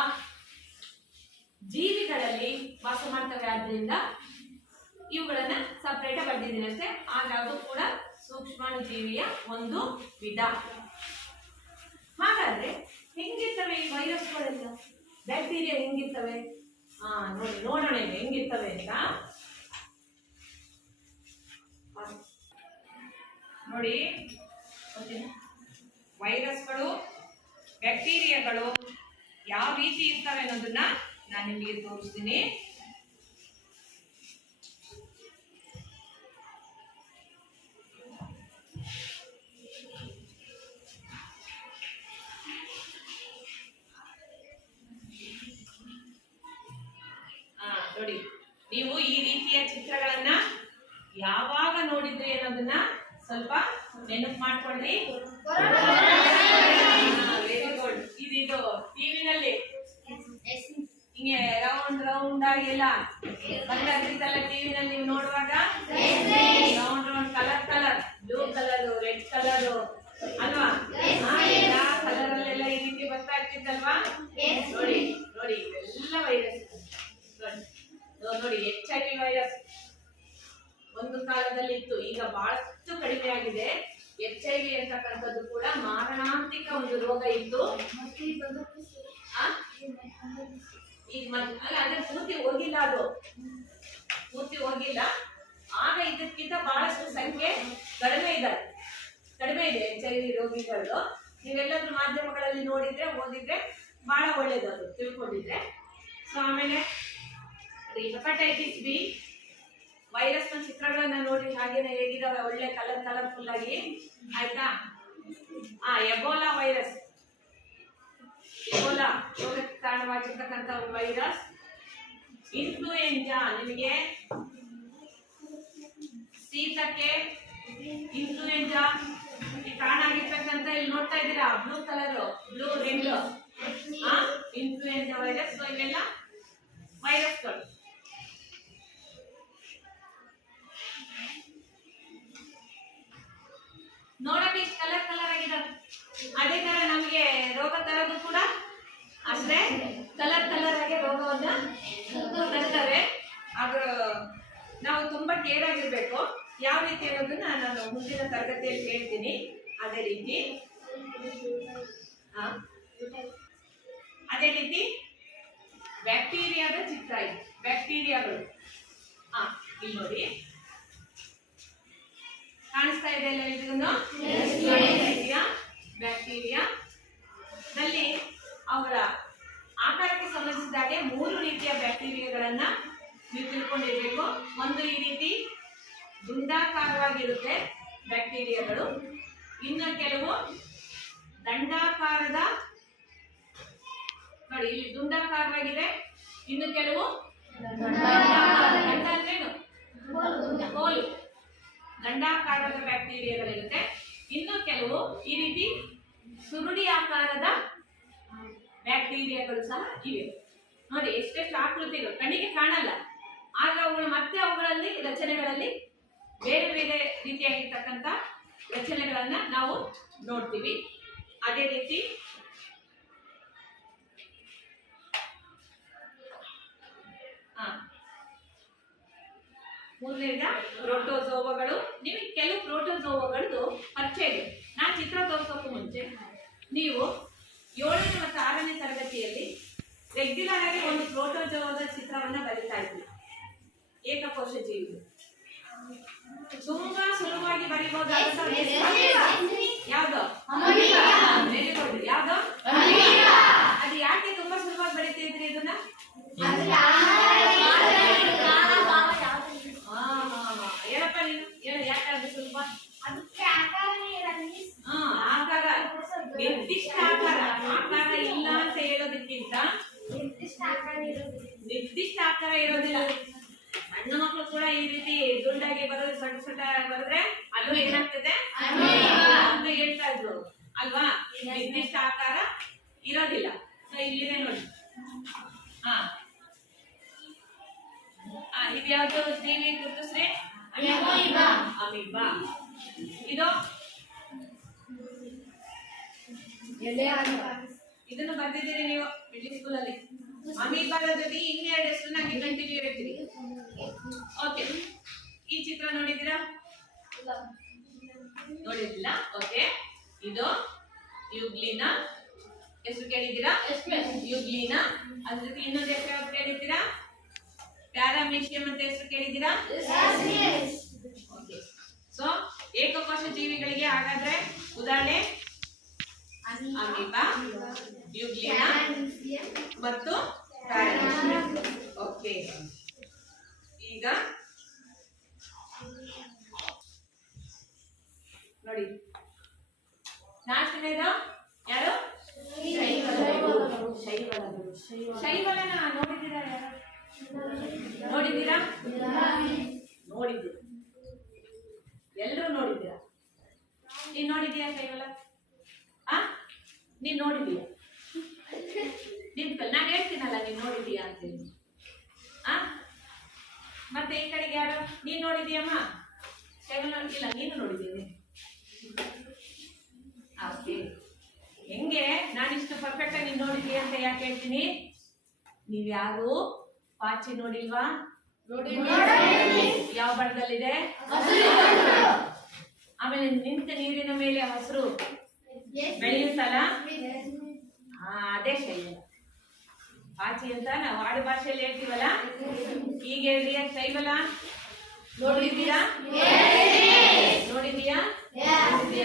ಜೀವಿಗಳಲ್ಲಿ ವಾಸ ಮಾಡ್ತವೆ. ಆದ್ರಿಂದ ಇವುಗಳನ್ನ ಸಪರೇಟ್ ಬರ್ದಿದ್ದೀನಿ ಅಷ್ಟೇ. ಆಗ ಅದು ಕೂಡ ಸೂಕ್ಷ್ಮಾಣು ಜೀವಿಯ ಒಂದು ವಿಧ. ಹಾಗಾದ್ರೆ ಹೆಂಗಿರ್ತವೆ ಈ ವೈರಸ್ಗಳೆಲ್ಲ, ಬ್ಯಾಕ್ಟೀರಿಯಾ ಹೆಂಗಿರ್ತವೆ? ನೋಡೋಣ ಹೆಂಗಿರ್ತವೆ ಅಂತ. ನೋಡಿ, ವೈರಸ್ಗಳು, ಬ್ಯಾಕ್ಟೀರಿಯಾಗಳು ಯಾವ ರೀತಿ ಇರ್ತವೆ ಅನ್ನೋದನ್ನ ನಾನು ನಿಮಗೆ ತೋರಿಸ್ತೀನಿ. ನೋಡಿ, ನೀವು ಈ ರೀತಿಯ ಚಿತ್ರಗಳನ್ನ ಯಾವಾಗ ನೋಡಿದ್ರಿ ಅನ್ನೋದನ್ನ ಸ್ವಲ್ಪ ನೆನಪು ಮಾಡ್ಕೊಳ್ಳಿ. Very good. ಇದು ಟಿವಿನಲ್ಲಿ ಹಿಂಗೆ ರೌಂಡ್ ರೌಂಡ್ ಆಗಿಲ್ಲ ಬಂದಾಗಿತ್ತಲ್ಲ ಟಿವಿನಲ್ಲಿ ನೀವು ನೋಡುವಾಗ. Round round colour colour, blue colour, red colour ಅಲ್ವಾ? ಎಲ್ಲಾ ಕಲರ್ ಅಲ್ಲೆಲ್ಲ ಈ ರೀತಿ ಬರ್ತಾ ಇರ್ತಿತ್ತಲ್ವಾ? ನೋಡಿ ನೋಡಿ, ಇವೆಲ್ಲ ವೈರಸ್. ನೋಡಿ, HIV ವೈರಸ್ ಒಂದು ಕಾಲದಲ್ಲಿ ಇತ್ತು, ಈಗ ಬಹಳಷ್ಟು ಕಡಿಮೆ ಆಗಿದೆ. HIV ಅಂತಕ್ಕಂಥದ್ದು ಕೂಡ ಮಾರಣಾಂತಿಕ ಒಂದು ರೋಗ ಇತ್ತು. ಈಗ ಅಲ್ಲ, ಅದೇ ಪೂರ್ತಿ ಹೋಗಿಲ್ಲ, ಅದು ಪೂರ್ತಿ ಹೋಗಿಲ್ಲ. ಆಗ ಇದಕ್ಕಿಂತ ಬಹಳಷ್ಟು ಸಂಖ್ಯೆ ಕಡಿಮೆ ಇದೆ HIV ರೋಗಿಗಳು. ನೀವೆಲ್ಲಾದ್ರೂ ಮಾಧ್ಯಮಗಳಲ್ಲಿ ನೋಡಿದ್ರೆ, ಓದಿದ್ರೆ ಬಹಳ ಒಳ್ಳೇದು, ಅದು ತಿಳ್ಕೊಂಡಿದ್ರೆ. ಸೊ ಆಮೇಲೆ ಹೆಪಟೈಟಿಸ್ ಬಿ ವೈರಸ್ ನ ಚಿತ್ರಗಳನ್ನ ನೋಡಿ, ಹಾಗೇನೆ ಹೇಗಿದಾವೆ, ಒಳ್ಳೆ ಕಲರ್ಫುಲ್ ಆಗಿ. ಆಯ್ತಾ? ಎಬೋಲಾ ವೈರಸ್, ಎಬೋಲಾ ರೋಗಕ್ಕೆ ಕಾರಣವಾಗಿರ್ತಕ್ಕಂಥ ವೈರಸ್. ಇನ್ಫ್ಲೂಯೆಂಜಾ, ನಿಮಗೆ ಶೀತಕ್ಕೆ ಇನ್ಫ್ಲೂಯೆಂಜಾ ಕಾರಣ ಆಗಿರ್ತಕ್ಕಂಥ, ಇಲ್ಲಿ ನೋಡ್ತಾ ಇದ್ದೀರಾ blue colour, blue red, influenza virus. ಇವೆಲ್ಲ ವೈರಸ್ಗಳು. ನೋಡಕ್ಕೆ ಇಷ್ಟು ಕಲರ್ ಆಗಿದ್ದಾರೆ. ಅದೇ ತರ ನಮಗೆ ರೋಗ ತರೋದು ಕೂಡ ಅಷ್ಟೇ ಕಲರ್ ಆಗಿ ರೋಗವನ್ನ ತರ್ತವೆ. ಆದ್ರೆ ನಾವು ತುಂಬಾ ಕೇರ್ ಆಗಿರ್ಬೇಕು. ಯಾವ ರೀತಿ ಅನ್ನೋದನ್ನ ನಾನು ಮುಂದಿನ ತರಗತಿಯಲ್ಲಿ ಹೇಳ್ತೀನಿ. ಅದೇ ರೀತಿ ಬ್ಯಾಕ್ಟೀರಿಯಾದ ಚಿತ್ರ ಇದೆ. ಬ್ಯಾಕ್ಟೀರಿಯಾಗಳು ಇಲ್ಲಿ ನೋಡಿ, ಕಾಣಿಸ್ತಾ ಇದೆ ಎಲ್ಲ ಇದನ್ನು. ಬ್ಯಾಕ್ಟೀರಿಯಾದಲ್ಲಿ ಅವರ ಆಕಾರಕ್ಕೆ ಸಂಬಂಧಿಸಿದಾಗೆ 3 ರೀತಿಯ ಬ್ಯಾಕ್ಟೀರಿಯಾಗಳನ್ನ ನೀವು ತಿಳ್ಕೊಂಡಿರ್ಬೇಕು. ಒಂದು ಈ ರೀತಿ ದುಂಡಾಕಾರವಾಗಿರುತ್ತೆ ಬ್ಯಾಕ್ಟೀರಿಯಾಗಳು. ಇನ್ನು ಕೆಲವು ದಂಡಾಕಾರದ, ನೋಡಿ ಇಲ್ಲಿ ದುಂಡಾಕಾರವಾಗಿದೆ. ಇನ್ನು ಕೆಲವು ದಂಡಾಕಾರದ ಬ್ಯಾಕ್ಟೀರಿಯಾಗಳಿರುತ್ತೆ. ಇನ್ನು ಕೆಲವು ಈ ರೀತಿ ಸುರುಳಿ ಆಕಾರದ ಬ್ಯಾಕ್ಟೀರಿಯಾಗಳು ಸಹ ಇವೆ. ನೋಡಿ ಎಷ್ಟೆಷ್ಟು ಆಕೃತಿಗಳು ಕಣ್ಣಿಗೆ ಕಾಣಲ್ಲ, ಆದ್ರೆ ಅವುಗಳು ಮತ್ತೆ ಅವುಗಳಲ್ಲಿ ರಚನೆಗಳಲ್ಲಿ ಬೇರೆ ಬೇರೆ ರೀತಿಯಾಗಿರ್ತಕ್ಕಂಥ ರಚನೆಗಳನ್ನ ನಾವು ನೋಡ್ತೀವಿ. ಅದೇ ರೀತಿ ಮೂರನೇದ ಪ್ರೋಟೋಜೋವಗಳು. ನಿಮಗೆ ಕೆಲವು ಪ್ರೋಟೋಜೋವಗಳದ್ದು ಪರಿಚಯ ಇದೆ. ನಾನು ಚಿತ್ರ ತೋರಿಸೋಕ್ಕೂ ಮುಂಚೆ ನೀವು 7ನೇ ಮತ್ತು 6ನೇ ತರಗತಿಯಲ್ಲಿ ರೆಗ್ಯುಲರ್ ಆಗಿ ಒಂದು ಪ್ರೋಟೋಜೋವದ ಚಿತ್ರವನ್ನ ಬರೀತಾ ಇದ್ವಿ. ಏಕಕೋಶ ಜೀವಿ ತುಂಬಾ ಸುಲಭವಾಗಿ ಬರೀಬಹುದು. ಯಾವ್ದು? ಯಾವ್ದು? ಅದು ಯಾಕೆ ತುಂಬಾ ಸುಲಭವಾಗಿ ಬರೀತಿದ್ರಿ ಇದನ್ನ? ನಿರ್ದಿಷ್ಟ ಆಕಾರ ಇರೋದಿಲ್ಲ. ಸಣ್ಣ ಮಕ್ಕಳು ಕೂಡ ಈ ರೀತಿ ದುಂಡಾಗಿ ಬರೋದು, ಸಣ್ಣ ಬರೆದ್ರೆ ಅದು ಏನಾಗ್ತದೆ ಅಂತ ಹೇಳ್ತಾ ಇದ್ರು ಅಲ್ವಾ. ನಿರ್ದಿಷ್ಟ ಆಕಾರ ಇರೋದಿಲ್ಲ. ಸೊ ಇಲ್ಲಿದೆ ನೋಡಿ. ಇದ್ಯಾವ್ದು ಜೀವಿ ಗುರುತಿಸ್ರಿ? ಅಮೀಬಾ. ಇದು ಇದನ್ನು ಬರ್ದಿದ್ದೀರಿ ನೀವು ಮಿಡ್ಲ್ ಸ್ಕೂಲ್ ಅಲ್ಲಿ. ಅಮೀಬಾದ ಜೊತೆ ಇನ್ನೆರಡು ಹೆಸರು ನಂಗೆ ಕಂಟಿನ್ಯೂ ಹೇಳ್ತೀರಿ. ಓಕೆ, ಈ ಚಿತ್ರ ನೋಡಿದ್ದೀರಾ? ನೋಡಿದಿಲ್ಲ? ಓಕೆ, ಇದು ಯುಗ್ಲಿನ ಹೆಸರು ಕೇಳಿದ್ದೀರಾ? ಯುಗ್ಲಿನ. ಅದ್ರ ಜೊತೆ ಇನ್ನೊಂದು ಹೆಸರು ಯಾವ್ದು ಕೇಳಿದ್ದೀರಾ? ಪ್ಯಾರಾಮೀಶಿಯಂ ಅಂತ ಹೆಸರು ಕೇಳಿದ್ದೀರಾ? ಸೊ ಏಕಕೋಶ ಜೀವಿಗಳಿಗೆ ಹಾಗಾದ್ರೆ ಉದಾಹರಣೆ ಅಮೀಬಾ, ಯುಗ್ಲಿನ ಮತ್ತು ಪ್ಯಾರಾಮೀಶಿಯಂ. ಓಕೆ, ಈಗ ನೋಡಿ ನಾಲ್ಕನೇದು ಯಾರು? ಶೈವಲನ ನೋಡಿದ್ದೀರಾ? ಯಾರು ನೋಡಿದ್ದೀರಾ? ನೋಡಿದ್ದೀರಾ? ಎಲ್ಲರೂ ನೋಡಿದ್ದೀರಾ? ನೀನ್ ನೋಡಿದ್ದೀಯಾ ಶೈವಲ? ನೀನ್ ನೋಡಿದ್ದೀಯಾ? ನಾನು ಹೇಳ್ತೀನಲ್ಲ ನೀನ್ ನೋಡಿದ್ದೀಯಾ ಅಂತೇಳಿ. ಮತ್ತೆ ಈ ಕಡೆಗೆ ಯಾರು? ನೀನ್ ನೋಡಿದೀಯಮ್ಮ ಶೈವಲ? ಇಲ್ಲ, ನೀನು ನೋಡಿದ್ದೀನಿ. ಹೆಂಗೆ ನಾನಿಷ್ಟು ಪರ್ಫೆಕ್ಟ್ ಆಗಿ ನೀನ್ ನೋಡಿದ್ದೀಯ ಅಂತ ಯಾಕೆ ಹೇಳ್ತೀನಿ? ನೀವ್ಯಾರು ಪಾಚಿ ನೋಡಿಲ್ವಾ? ಯಾವ ಬಣ್ಣದಲ್ಲಿದೆ? ಆಮೇಲೆ ನಿಂತ ನೀರಿನ ಮೇಲೆ ಹಸಿರು ಬೆಳೆಯುತ್ತಲ್ಲ, ಅದೇ ಶೈವಲ. ಪಾಚಿ ಅಂತ ನಾವು ಆಡು ಭಾಷೆಯಲ್ಲಿ ಹೇಳ್ತೀವಲ್ಲ, ಈಗ ಹೇಳ್ರಿ ಶೈವಲ. ನೋಡಿದ್ದೀರಾ? ನೋಡಿದೀಯಾ?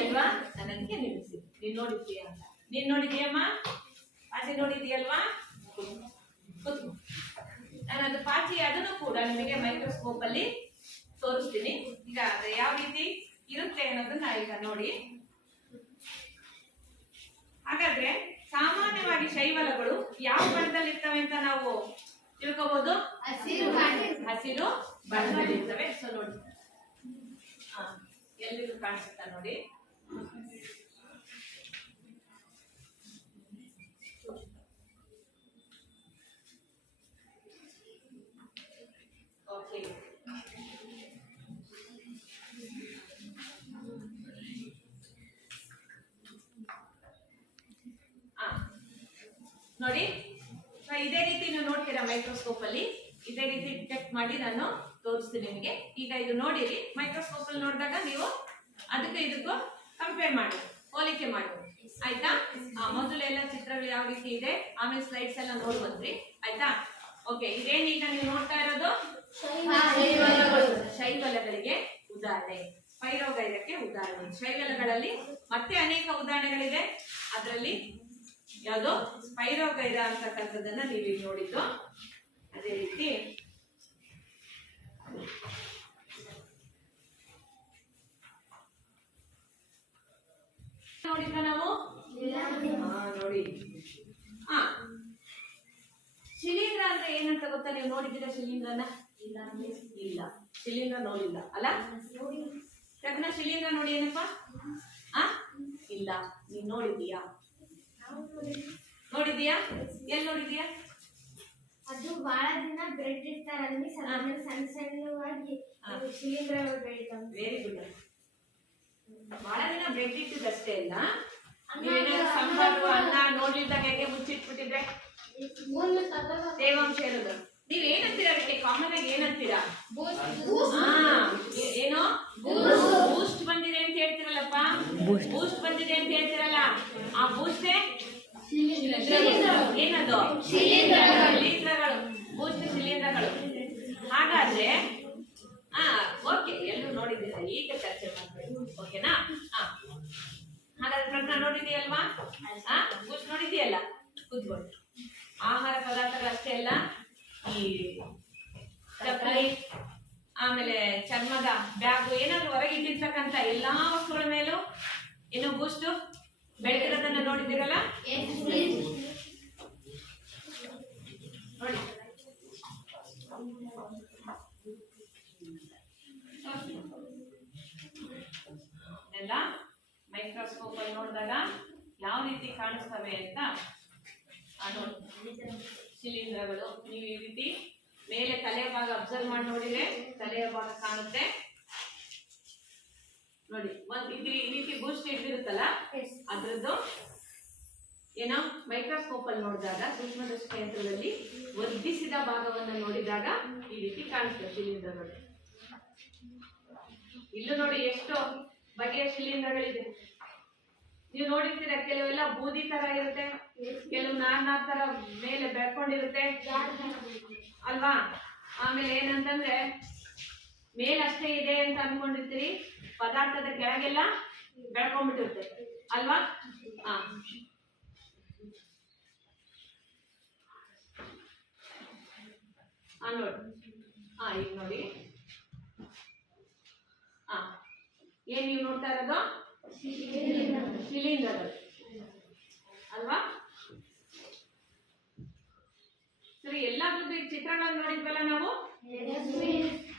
ಅಲ್ವಾ? ನನಗೆ ನಿಲ್ಲಿಸಿ ನೀನ್ ನೋಡಿದ್ದೀಯಾ ಅಂತ. ನೀನ್ ನೋಡಿದೀಯಮ್ಮ? ಪಾಚಿ ನೋಡಿದೀಯಲ್ವಾ? ನಾನು ಅದು ಪಾಚಿ ಅದನ್ನು ಕೂಡ ನಿಮಗೆ ಮೈಕ್ರೋಸ್ಕೋಪ್ ಅಲ್ಲಿ ತೋರಿಸ್ತೀನಿ. ಈಗ ಅದು ಯಾವ ರೀತಿ ಇರುತ್ತೆ ಅನ್ನೋದನ್ನ ಈಗ ನೋಡಿ. ಹಾಗಾದ್ರೆ ಸಾಮಾನ್ಯವಾಗಿ ಶೈವಲಗಳು ಯಾವ ಬಣ್ಣದಲ್ಲಿ ಇರ್ತವೆ ಅಂತ ನಾವು ತಿಳ್ಕೋಬಹುದು? ಹಸಿರು ಬಣ್ಣದಲ್ಲಿ ಇರ್ತವೆ. ಸೊ ನೋಡಿ, ಎಲ್ರಿಗೂ ಕಾಣಿಸುತ್ತಾ ನೋಡಿ. ಓಕೆ, ನೋಡಿ ಇದೇ ರೀತಿ ನೀವು ನೋಡ್ತೀರಾ ಮೈಕ್ರೋಸ್ಕೋಪ್ ಅಲ್ಲಿ. ಇದೇ ರೀತಿ ಡಿಟೆಕ್ಟ್ ಮಾಡಿ ನಾನು ತೋರಿಸ್ತೀನಿ ನಿಮಗೆ. ಈಗ ಇದು ನೋಡಿರಿ, ಮೈಕ್ರೋಸ್ಕೋಪ್ ಅಲ್ಲಿ ನೋಡಿದಾಗ ನೀವು ಅದಕ್ಕೂ ಇದಕ್ಕೂ ಕಂಪೇರ್ ಮಾಡಿ, ಹೋಲಿಕೆ ಮಾಡಿ, ಆಯ್ತಾ? ಮೊದಲೆಲ್ಲ ಚಿತ್ರಗಳು ಯಾವ ರೀತಿ ಇದೆ, ಆಮೇಲೆ ಸ್ಲೈಡ್ಸ್ ಎಲ್ಲ ನೋಡ್ ಬಂದ್ರಿ, ಆಯ್ತಾ? ಓಕೆ, ಇದೇನು ಈಗ ನೀವು ನೋಡ್ತಾ ಇರೋದು ಶೈವಲಗಳಿಗೆ ಉದಾಹರಣೆ. ಸ್ಪೈರೋಗೈರಕ್ಕೆ ಉದಾಹರಣೆ. ಶೈವಲಗಳಲ್ಲಿ ಮತ್ತೆ ಅನೇಕ ಉದಾಹರಣೆಗಳಿದೆ. ಅದರಲ್ಲಿ ಯಾವುದು ಸ್ಪೈರೋಗೈರ ಅಂತಕ್ಕಂಥದ್ದನ್ನ ನೀವು ನೋಡಿದ್ದು. ಅದೇ ರೀತಿ ನೋಡಿದ್ರ ನಾವು ನೋಡಿ. ಶಿಲೀಂಧ್ರ ಅಂದ್ರೆ ಏನಂತ ಗೊತ್ತಾ? ನೀವು ನೋಡಿದ್ದೀರಾ ಶಿಲೀಂಧ್ರನ? ಇಲ್ಲ, ಶಿಲೀಂಧ್ರ ನೋಡಿಲ್ಲ ಅಲ್ಲ? ಯಾಕಂದ್ರೆ ಶಿಲೀಂಧ್ರ ನೋಡಿ ಏನಪ್ಪ? ಇಲ್ಲ, ನೀನ್ ನೋಡಿದೀಯಾ? ನೋಡಿದೀಯಾ? ಎಲ್ಲಿ ನೋಡಿದೀಯಾ? ಅದು ಬಹಳ ದಿನ ಬ್ರೆಡ್ ಇರ್ತಾರಲ್ಲಿ ಸಣ್ಣ ಸಣ್ಣವಾಗಿ ಶಿಲೀಂಧ್ರಗಳು ಬೆಳಿತಾವೆ. Very good. ಬಹಳ ದಿನ ಬ್ರೆಡ್ ಇಟ್ಟಿದ್ದಷ್ಟೇ ಅಲ್ಲ, ಸಾಂಬಾರು ಅನ್ನ ನೋಡ್ಲಿದ್ದಾಗ ಹೇಗೆ ಮುಚ್ಚಿಟ್ಬಿಟ್ಟಿದ್ರೆ ತೇವಾಂಶ ಇರೋದು. ನೀವ್ ಏನಂತೀರಾ ಅದಕ್ಕೆ? ಕಾಮನ್ ಆಗಿ ಏನಂತೀರಾ? ಏನೋ ಬೂಸ್ಟ್ ಬಂದಿದೆ ಅಂತ ಹೇಳ್ತಿರಲ್ಲಪ್ಪ, ಬೂಸ್ಟ್ ಬಂದಿದೆ ಅಂತ ಹೇಳ್ತಿರಲ್ಲ, ಆ ಬೂಸ್ಟ್ ಏನದು? ಶಿಲೀಂಧ್ರಗಳು, ಬೂಸ್ಟ್ ಶಿಲೀಂಧ್ರಗಳು. ಹಾಗಾದ್ರೆ ಓಕೆ, ಎಲ್ಲರೂ ನೋಡಿದ್ದೀರಾ? ಈಗ ಚರ್ಚೆ ಮಾಡ್ಬೇಕು, ಓಕೆನಾ? ಹಾಗಾದ್ರೆ ಪ್ರಶ್ನೆ ನೋಡಿದೀಯಲ್ವಾ? ಬೂಸ್ಟ್ ನೋಡಿದೀಯಲ್ಲ? ಕೂತ್ಕೊಂಡು ಆಹಾರ ಪದಾರ್ಥಗಳಷ್ಟೇ ಅಲ್ಲ, ಈ ಚಪ್ಪಲಿ ಆಮೇಲೆ ಚರ್ಮದ ಬ್ಯಾಗ್ ಏನಾದ್ರು ಹೊರಗೆ ಇಟ್ಟಿರ್ತಕ್ಕಂಥ ಎಲ್ಲಾ ವಸ್ತುಗಳ ಮೇಲೂ ಏನು ಬೂಸ್ಟ್ ಬೆಳೆದಿರೋದನ್ನ ನೋಡಿದಿರಲ್ಲ? ನೋಡಿ, ಶಿಲೀಂಧ್ರಗಳು. ನೀವು ಈ ರೀತಿ ಮೇಲೆ ತಲೆಯ ಭಾಗ ಅಬ್ಸರ್ವ್ ಮಾಡಿ ನೋಡಿದ್ರೆ ತಲೆಯ ಭಾಗ ಕಾಣುತ್ತೆ ನೋಡಿ. ಈ ರೀತಿ ಬೂಸ್ಟ್ ಹಿಡಿದಿರುತ್ತಲ್ಲ ಅದ್ರದ್ದು ಏನೋ ಮೈಕ್ರೋಸ್ಕೋಪ್ ಅಲ್ಲಿ ನೋಡಿದಾಗ ಸೂಕ್ಷ್ಮದರ್ಶಕ ಯಂತ್ರದಲ್ಲಿ ವರ್ಧಿಸಿದ ಭಾಗವನ್ನು ನೋಡಿದಾಗ ಈ ರೀತಿ ಕಾಣಿಸ್ತದೆ ಶಿಲೀಂಧ್ರಗಳು. ಇಲ್ಲೂ ನೋಡಿ ಎಷ್ಟು ಬಗೆಯ ಶಿಲೀಂಧ್ರಗಳಿದೆ. ನೀವು ನೋಡಿರ್ತೀರ, ಕೆಲವೆಲ್ಲ ಬೂದಿ ತರ ಇರುತ್ತೆ, ಕೆಲವು ನಾರ್ ತರ ಮೇಲೆ ಬೆಳ್ಕೊಂಡಿರುತ್ತೆ ಅಲ್ವಾ. ಆಮೇಲೆ ಏನಂತಂದ್ರೆ ಮೇಲಷ್ಟೇ ಇದೆ ಅಂತ ಅನ್ಕೊಂಡಿರ್ತೀರಿ, ಪದಾರ್ಥದ ಕೆಳಗೆಲ್ಲ ಬೆಳ್ಕೊಂಡ್ಬಿಟ್ಟಿರುತ್ತೆ ಅಲ್ವಾ. ನೋಡಿ ಈಗ ನೋಡಿ ಏನ್ ನೀವು ನೋಡ್ತಾ ಇರೋದು ಶಿಲೀಂಧ್ರಗಳು ಅಲ್ವಾ. ಸರಿ, ಎಲ್ಲಾದ್ರದ್ದು ಈಗ ಚಿತ್ರಗಳನ್ನು ನೋಡಿದ್ವಲ್ಲ ನಾವು,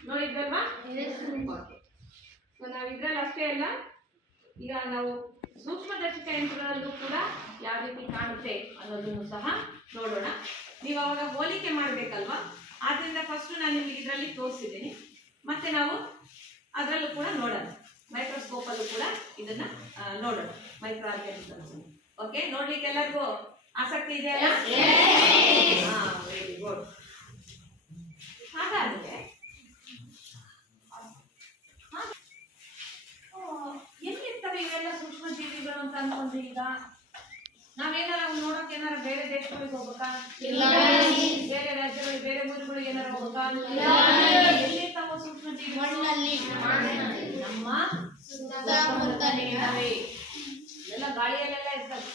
ನೋಡಿದ್ವಲ್ವಾ. ನಾವ್ ಇದ್ರಲ್ಲಿ ಅಷ್ಟೇ ಅಲ್ಲ, ಈಗ ನಾವು ಸೂಕ್ಷ್ಮದರ್ಶಕ ಯಂತ್ರಗಳಲ್ಲೂ ಕೂಡ ಯಾವ ರೀತಿ ಕಾಣುತ್ತೆ ಅನ್ನೋದನ್ನು ಸಹ ನೋಡೋಣ. ನೀವು ಅವಾಗ ಹೋಲಿಕೆ ಮಾಡ್ಬೇಕಲ್ವಾ. ಆದ್ರಿಂದ ಫಸ್ಟ್ ನಾನು ನಿಮ್ಗೆ ಇದರಲ್ಲಿ ತೋರಿಸಿದ್ದೀನಿ, ಮತ್ತೆ ನಾವು ಅದರಲ್ಲೂ ಕೂಡ ನೋಡೋಣ. ಮೈಕ್ರೋಸ್ಕೋಪ್ ಅಲ್ಲೂ ಕೂಡ ಇದನ್ನ ನೋಡೋಣ, ಮೈಕ್ರೋ ಆರ್ಗಾನಿಸಮ್ಸ್. ಓಕೆ, ನೋಡ್ಲಿಕ್ಕೆ ಎಲ್ಲರಿಗೂ ಆಸಕ್ತಿ ಇದೆಯಲ್ಲ? Very good. ಹಾಗಾದ್ರೆ ಎಲ್ಲಿರ್ತವೆ ಇವೆಲ್ಲ ಸೂಕ್ಷ್ಮ ಜೀವಿಗಳು ಅಂತ ಅನ್ಕೊಂಡ್ರಿ. ಈಗ ನಾವೇನಾರ ನೋಡಕ್ ಏನಾರ ಬೇರೆ ದೇಶಗಳಿಗೆ ಹೋಗ್ಬೇಕಾ? ಬೇರೆ ರಾಜ್ಯಗಳಿಗೆ, ಬೇರೆ ಊರುಗಳಿಗೆ ಏನಾರ ಹೋಗ್ಬೇಕಾ? ಎಲ್ಲಿರ್ತಾವ ಸೂಕ್ಷ್ಮ ಜೀವಿಗಳು? ನಮ್ಮ ಸುತ್ತಮುತ್ತಲಿನವೇ. ಎಲ್ಲ ಗಾಳಿಯಲ್ಲೆಲ್ಲ ಇರ್ತವೆ,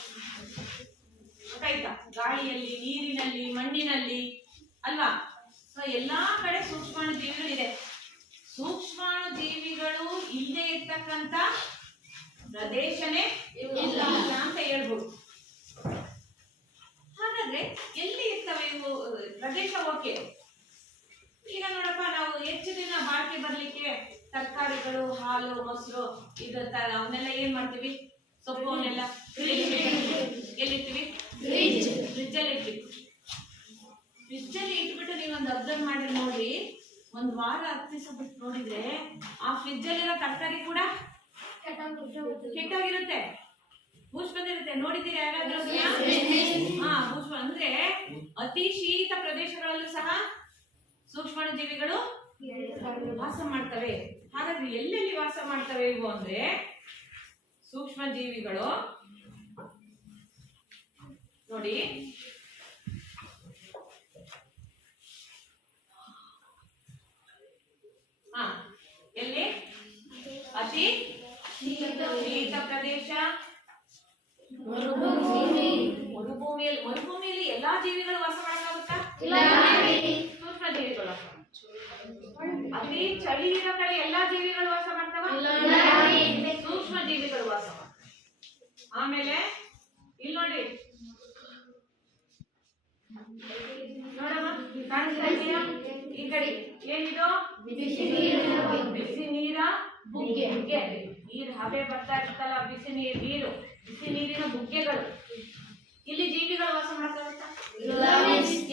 ಗೊತ್ತಾಯ್ತಾ? ಗಾಳಿಯಲ್ಲಿ, ನೀರಿನಲ್ಲಿ, ಮಣ್ಣಿನಲ್ಲಿ ಅಲ್ವಾ. ಸೊ ಎಲ್ಲಾ ಕಡೆ ಸೂಕ್ಷ್ಮಾಣು ಜೀವಿಗಳಿದೆ. ಸೂಕ್ಷ್ಮಾಣು ಜೀವಿಗಳು ಇಲ್ಲದೆ ಇರ್ತಕ್ಕಂಥ ಪ್ರದೇಶನೇ ಇಲ್ಲ ಅಂತ ಹೇಳ್ಬೋದು. ಹಾಗಾದ್ರೆ ಎಲ್ಲಿ ಇರ್ತವೆ ಇವು ಪ್ರದೇಶ? ಓಕೆ, ಈಗ ನೋಡಪ್ಪ, ನಾವು ಹೆಚ್ಚು ದಿನ ಬಾಳಿಕೆ ಬರ್ಲಿಕ್ಕೆ ತರಕಾರಿಗಳು, ಹಾಲು, ಮೊಸರು ಅವನ್ನೆಲ್ಲ ಏನ್ ಮಾಡ್ತೀವಿ? ಸೊಪ್ಪು ಅವನ್ನೆಲ್ಲ ಎಲ್ಲಿರ್ತೀವಿ? ಫ್ರಿಜ್ ಅಲ್ಲಿ ಇರ್ತೀವಿ. ಫ್ರಿಜ್ ಅಲ್ಲಿ ಇಟ್ಬಿಟ್ಟು ನೀವೊಂದು ಅಬ್ಸರ್ವ್ ಮಾಡಿ ನೋಡಿ, ಒಂದ್ ವಾರ 10 ದಿವಸ ಬಿಟ್ಟು ನೋಡಿದ್ರೆ ಆ ಫ್ರಿಜ್ ಅಲ್ಲಿರೋ ತರಕಾರಿ ಕೂಡ ಕೆಟ್ಟೋಗಿರುತ್ತೆ, ಬೂಸ್ಟ್ ಬಂದಿರುತ್ತೆ. ನೋಡಿದ್ದೀರಿ ಯಾರಾದ್ರೂ? ಬೂಸ್ಟ್ ಅಂದ್ರೆ ಅತಿ ಶೀತ ಪ್ರದೇಶಗಳಲ್ಲೂ ಸಹ ಸೂಕ್ಷ್ಮಾಣು ಜೀವಿಗಳು ವಾಸ ಮಾಡ್ತವೆ. ಹಾಗಾದ್ರೆ ಎಲ್ಲೆಲ್ಲಿ ವಾಸ ಮಾಡ್ತವೆ ಇವು ಅಂದ್ರೆ, ಸೂಕ್ಷ್ಮ ಜೀವಿಗಳು ನೋಡಿ ಎಲ್ಲಿ? ಅತಿ ಶೀತ ಪ್ರದೇಶ, ಮರುಭೂಮಿಯಲ್ಲಿ ಎಲ್ಲಾ ಜೀವಿಗಳು ವಾಸ ಮಾಡಕ್ಕಾಗುತ್ತಾ? ಸೂಕ್ಷ್ಮ ಜೀವಿಗಳು. ಅತಿ ಚಳಿ ಇರೋ ಕಡೆ ಎಲ್ಲಾ ಜೀವಿಗಳು ವಾಸ ಮಾಡ್ತಾವ? ಸೂಕ್ಷ್ಮ ಜೀವಿಗಳು ವಾಸ ಮಾಡ್ತವೆ. ಆಮೇಲೆ ಇಲ್ಲಿ ನೋಡಿ, ನೋಡಮ್ಮ, ಕಾಣಿಸ್ತಾ ಇದೆಯಾ? ಈ ಕಡೆ ಏನಿದು? ಬಿಸಿ ನೀರ ಬುಗ್ಗೆ. ನೀರು ಹಬೆ ಬರ್ತಾ ಇರ್ತಲ್ಲ, ಬಿಸಿ ನೀರಿನ ಬುಗ್ಗೆಗಳು. ಇಲ್ಲಿ ಜೀವಿಗಳು ವಾಸ ಮಾಡ್ತಾವಂತ?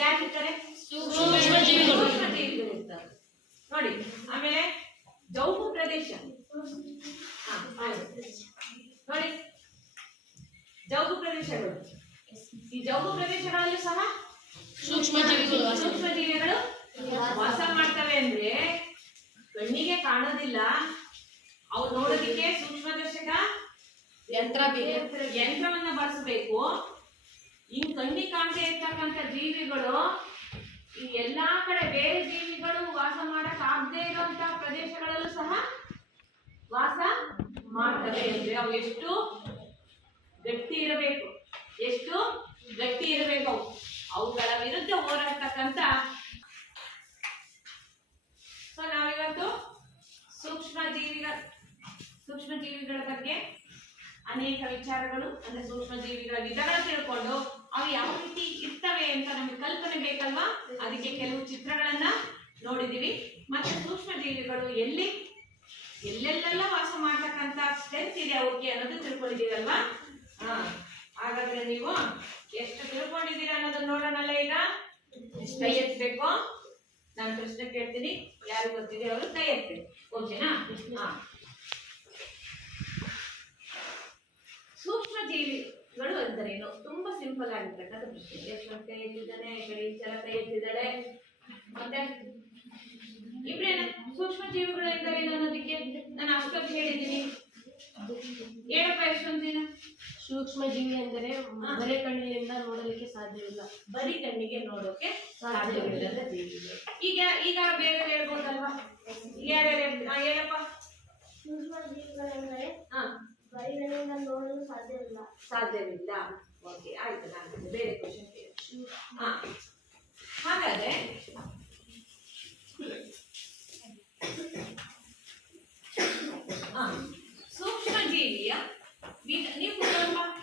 ಯಾಕಿರ್ತಾರೆ? ಸೂಕ್ಷ್ಮ ಜೀವಿಗಳು ಇರ್ತಾರೆ ನೋಡಿ. ಆಮೇಲೆ ಜೌಗು ಪ್ರದೇಶ ನೋಡಿ, ಜೌಗು ಪ್ರದೇಶಗಳು. ಈ ಜೌಗು ಪ್ರದೇಶಗಳಲ್ಲೂ ಸಹ ಸೂಕ್ಷ್ಮ ಜೀವಿಗಳು ವಾಸ ಮಾಡ್ತವೆ. ಅಂದ್ರೆ ಕಣ್ಣಿಗೆ ಕಾಣೋದಿಲ್ಲ, ಅವು ನೋಡೋದಿಕ್ಕೆ ಸೂಕ್ಷ್ಮದರ್ಶಕ ಯಂತ್ರವನ್ನ ಬಳಸಬೇಕು. ಹಿಂಗ್ ಕಣ್ಣಿಗೆ ಕಾಣದೇ ಇರ್ತಕ್ಕಂಥ ಜೀವಿಗಳು ಈ ಎಲ್ಲಾ ಕಡೆ ಬೇರೆ ಜೀವಿಗಳು ವಾಸ ಮಾಡಕ್ ಆಗದೆ ಇರುವಂತ ಪ್ರದೇಶಗಳಲ್ಲೂ ಸಹ ವಾಸ ಮಾಡ್ತವೆ. ಅಂದ್ರೆ ಅವು ಎಷ್ಟು ಗಟ್ಟಿ ಇರಬೇಕು ಅವುಗಳ ವಿರುದ್ಧ ಹೋರಾಡ್ತಕ್ಕಂಥ. ಸೊ ನಾವಿವತ್ತು ಸೂಕ್ಷ್ಮ ಜೀವಿಗಳ ಬಗ್ಗೆ ಅನೇಕ ವಿಚಾರಗಳು, ಅಂದ್ರೆ ಸೂಕ್ಷ್ಮ ಜೀವಿಗಳ ವಿಧಗಳು ತಿಳ್ಕೊಂಡು ಅವು ಯಾವ ರೀತಿ ಇರ್ತವೆ ಅಂತ ನಮಗೆ ಕಲ್ಪನೆ ಬೇಕಲ್ವಾ. ಅದಕ್ಕೆ ಕೆಲವು ಚಿತ್ರಗಳನ್ನ ನೋಡಿದೀವಿ. ಮತ್ತೆ ಸೂಕ್ಷ್ಮ ಜೀವಿಗಳು ಎಲ್ಲೆಲ್ಲೆಲ್ಲ ವಾಸ ಮಾಡ್ತಕ್ಕಂಥ ಸ್ಟ್ರೆಂತ್ ಇದೆ ಅವಕ್ಕೆ ಅನ್ನೋದು ತಿಳ್ಕೊಂಡಿದ್ದೀರಲ್ವಾ. ಹಾಗಾದ್ರೆ ನೀವು ಎಷ್ಟು ತಿಳ್ಕೊಂಡಿದ್ದೀರಾ ಅನ್ನೋದನ್ನ ನೋಡೋಣಲ್ಲ. ಈಗ ಕೈ ಎತ್ತಬೇಕು. ನಾನು ಪ್ರಶ್ನೆ ಕೇಳ್ತೀನಿ, ಯಾರು ಗೊತ್ತಿದೆ ಅವರು ಕೈ ಎತ್ತಬೇಕು. ಓಕೆನಾ? ಸೂಕ್ಷ್ಮ ಜೀವಿಗಳು ಅಂದರೇನು? ತುಂಬಾ ಸಿಂಪಲ್ ಆಗಿರ್ತಕ್ಕಂಥ ಪ್ರಶ್ನೆ. ಯಶವಂತ ಕೈ ಎತ್ತಿದ್ದಾನೆ, ಈಚಲ ಕೈ ಎತ್ತಿದ್ದಾಳೆ, ಮತ್ತೆ ಇಬ್ರೇನ ಸೂಕ್ಷ್ಮ ಜೀವಿಗಳು ಎಂದರೇನು ಅನ್ನೋದಕ್ಕೆ ನಾನು ಅಷ್ಟೊಂದು ಹೇಳಿದ್ದೀನಿ. ಹೇಳಪ್ಪ ಯಶವಂತಿನ. ಸೂಕ್ಷ್ಮ ಜೀವಿ ಎಂದರೆ ಬರೀ ಕಣ್ಣಿನಿಂದ ನೋಡಲಿಕ್ಕೆ ಸಾಧ್ಯವಿಲ್ಲ. ಬರೀ ಕಣ್ಣಿಗೆ ನೋಡೋಕೆ ಸಾಧ್ಯವಿಲ್ಲದ ಜೀವಿಗಳು. ಈಗ ಬೇರೆ ಹೇಳ್ಬೋದಲ್ವಾ? ಯಾರ್ಯಾರು ಹೇಳಪ್ಪ. ಸೂಕ್ಷ್ಮ ಜೀವಿಗಳೆಂದರೆ ಬರೀ ಕಣ್ಣಿನಿಂದ ನೋಡಲು ಸಾಧ್ಯವಿಲ್ಲ. ಓಕೆ, ಆಯ್ತು. ನಾನು ಬೇರೆ ಕ್ವಶನ್ ಕೇಳಿ. ಹಾಗಾದ್ರೆ ಸೂಕ್ಷ್ಮ ಜೀವಿಯ ನೀವು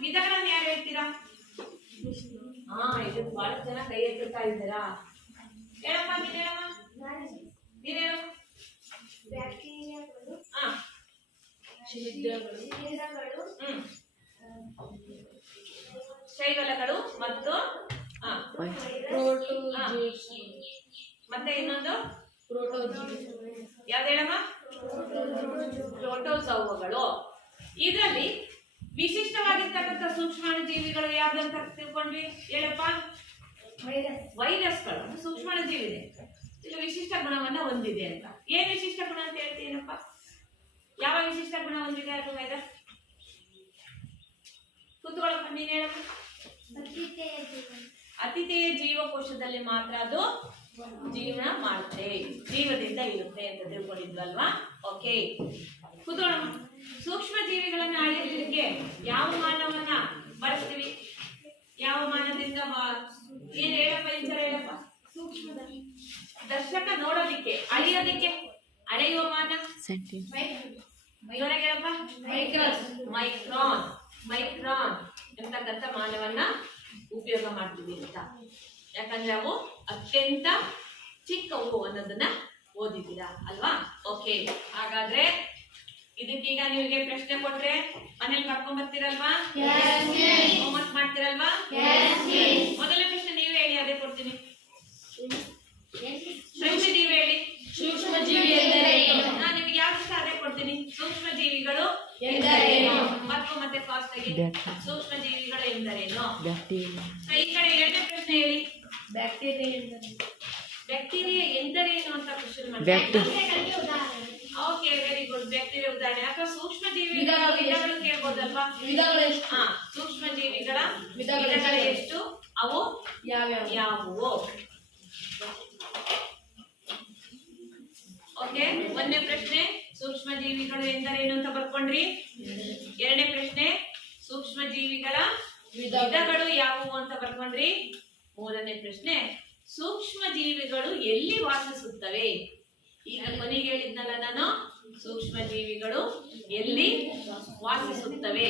ವಿಧಗಳನ್ನ ಯಾರು ಹೇಳ್ತೀರಾ? ಇದು ಬಹಳ ಜನ ಕೈ ಎತ್ತುತ್ತಾ ಇದ್ದೀರಾ. ಹೇಳಪ್ಪ, ನೀನ್ ಹೇಳಮ್ಮ. ಬ್ಯಾಕ್ಟೀರಿಯಾಗಳು, ಶಿಲೀಂಧ್ರಗಳು, ಶೈವಲಗಳು ಮತ್ತು ಮತ್ತೆ ಇನ್ನೊಂದು ಯಾವ್ದು ಹೇಳಮ್ಮ? ಪ್ರೋಟೋಜೋವಗಳು. ಇದರಲ್ಲಿ ವಿಶಿಷ್ಟವಾಗಿರ್ತಕ್ಕಂಥ ಸೂಕ್ಷ್ಮಾಣು ಜೀವಿಗಳು ಯಾವ್ದಂತ ತಿಳ್ಕೊಂಡ್ವಿ? ಹೇಳಪ್ಪ. ವೈರಸ್ಗಳು ಸೂಕ್ಷ್ಮಾಣು ಜೀವಿದೆ, ಇದು ವಿಶಿಷ್ಟ ಗುಣವನ್ನ ಹೊಂದಿದೆ ಅಂತ. ಏನ್ ವಿಶಿಷ್ಟ ಗುಣ ಅಂತ ಹೇಳ್ತೀನಪ್ಪ? ಯಾವ ವಿಶಿಷ್ಟ ಗುಣ ಹೊಂದಿದೆ ಅದು ವೈರಸ್? ಕೂತ್ಕೊಳ್ಳಪ್ಪ, ನೀನ್ ಹೇಳಪ್ಪ. ಅತಿಥೇಯ ಜೀವಕೋಶದಲ್ಲಿ ಮಾತ್ರ ಅದು ಜೀವನ ಮಾಡುತ್ತೆ, ಜೀವದಿಂದ ಇರುತ್ತೆ ಅಂತ ತಿಳ್ಕೊಂಡಿದ್ವಲ್ವಾ? ಓಕೆ, ಕೂತ್ಕೊಳ್ಳಮ್ಮ. ಸೂಕ್ಷ್ಮ ಜೀವಿಗಳನ್ನ ಅಳೆಯಲಿಕ್ಕೆ ಯಾವ ಮಾನವನ್ನ ಬಳಸ್ತೀವಿ? ಯಾವ ಮಾನದಿಂದ? ಏನ್ ಹೇಳಪ್ಪ, ಇಂಚರ ಹೇಳಪ್ಪ. ಸೂಕ್ಷ್ಮ ದರ್ಶಕ ನೋಡೋದಿಕ್ಕೆ, ಅಳೆಯೋದಿಕ್ಕೆ ಅಳೆಯುವ ಮಾನ ಹೇಳಪ್ಪ. ಮೈಕ್ರಾನ್ ಎಂತಕ್ಕಂಥ ಮಾನವನ್ನ ಉಪಯೋಗ ಮಾಡ್ತೀವಿ ಅಂತ. ಯಾಕಂದ್ರೆ ಅವು ಅತ್ಯಂತ ಚಿಕ್ಕವು ಅನ್ನೋದನ್ನ ಓದಿದ್ದೀರಾ ಅಲ್ವಾ? ಓಕೆ, ಹಾಗಾದ್ರೆ ಇದಕ್ಕೀಗ ನಿಮಗೆ ಪ್ರಶ್ನೆ ಕೊಟ್ರೆ ಮನೇಲಿ ಬರ್ಕೊಂಡ್ ಬರ್ತೀರಲ್ವಾ? ಹೋಮ್ವರ್ಕ್ ಮಾಡ್ತೀರಲ್ವಾ? ಮೊದಲನೇ ಪ್ರಶ್ನೆ ನೀವೇ ಹೇಳಿ, ಅದೇ ಕೊಡ್ತೀನಿ. ಸೂಕ್ಷ್ಮ ಜೀವಿ ಹೇಳಿ. ಸೂಕ್ಷ್ಮ ಜೀವಿ ಎಂದರೇನು? ನಾನು ನಿಮ್ಗೆ ಯಾವ್ದು ಅದೇ ಕೊಡ್ತೀನಿ. ಸೂಕ್ಷ್ಮ ಜೀವಿಗಳು ಎಂದರೇನು? ಮತ್ತೆ ಫಾಸ್ಟ್ ಆಗಿ ಸೂಕ್ಷ್ಮ ಜೀವಿಗಳು ಎಂದರೇನು? ಈ ಕಡೆ ಎರಡನೇ ಪ್ರಶ್ನೆ ಹೇಳಿ. ಬ್ಯಾಕ್ಟೀರಿಯಾ ಎಂದರೇನು ಅಂತ ಕ್ವಶನ್ ಮಾಡಿ. Okay, very good. ಬ್ಯಾಕ್ಟೀರಿಯಾ ಉದಾಹರಣೆ. ಅಥವಾ ಸೂಕ್ಷ್ಮ ಜೀವಿಗಳ ವಿಧಗಳು ಕೇಳ್ಬೋದಲ್ವಾ? ಸೂಕ್ಷ್ಮ ಜೀವಿಗಳ ವಿಧಗಳು ಎಷ್ಟು? ಅವು ಯಾವುವು? ಓಕೆ, ಒಂದನೇ ಪ್ರಶ್ನೆ ಸೂಕ್ಷ್ಮ ಜೀವಿಗಳು ಎಂದರೇನು ಅಂತ ಬರ್ಕೊಂಡ್ರಿ. ಎರಡನೇ ಪ್ರಶ್ನೆ ಸೂಕ್ಷ್ಮ ಜೀವಿಗಳ ವಿಧಗಳು ಯಾವುವು ಅಂತ ಬರ್ಕೊಂಡ್ರಿ. ಮೂರನೇ ಪ್ರಶ್ನೆ ಸೂಕ್ಷ್ಮ ಜೀವಿಗಳು ಎಲ್ಲಿ ವಾಸಿಸುತ್ತವೆ? ಈಗ ಕೊನೆಗೆ ಹೇಳಿದ್ನಲ್ಲ ನಾನು, ಸೂಕ್ಷ್ಮ ಜೀವಿಗಳು ಎಲ್ಲಿ ವಾಸಿಸುತ್ತವೆ?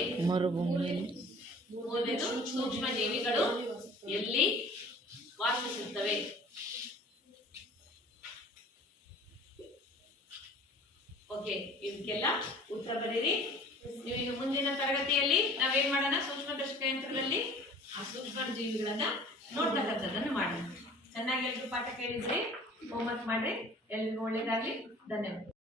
ಮೂರನೇದು ಸೂಕ್ಷ್ಮ ಜೀವಿಗಳು ಎಲ್ಲಿ ವಾಸಿಸುತ್ತವೆ? ಓಕೆ, ಇದಕ್ಕೆಲ್ಲ ಉತ್ತರ ಬರೀರಿ. ನೀವು ಮುಂದಿನ ತರಗತಿಯಲ್ಲಿ ನಾವೇನ್ ಮಾಡೋಣ? ಸೂಕ್ಷ್ಮದರ್ಶಕ ಯಂತ್ರಗಳಲ್ಲಿ ಆ ಸೂಕ್ಷ್ಮ ಜೀವಿಗಳನ್ನ ನೋಡ್ತಕ್ಕಂಥದ್ದನ್ನು ಮಾಡೋಣ. ಚೆನ್ನಾಗಿ ಎಲ್ರು ಪಾಠ ಕೇಳಿದ್ರಿ, ಹೋಮ್ವರ್ಕ್ ಮಾಡ್ರಿ. ಎಲ್ರಿಗೂ ಒಳ್ಳೇದಾಗ್ಲಿ. ಧನ್ಯವಾದ.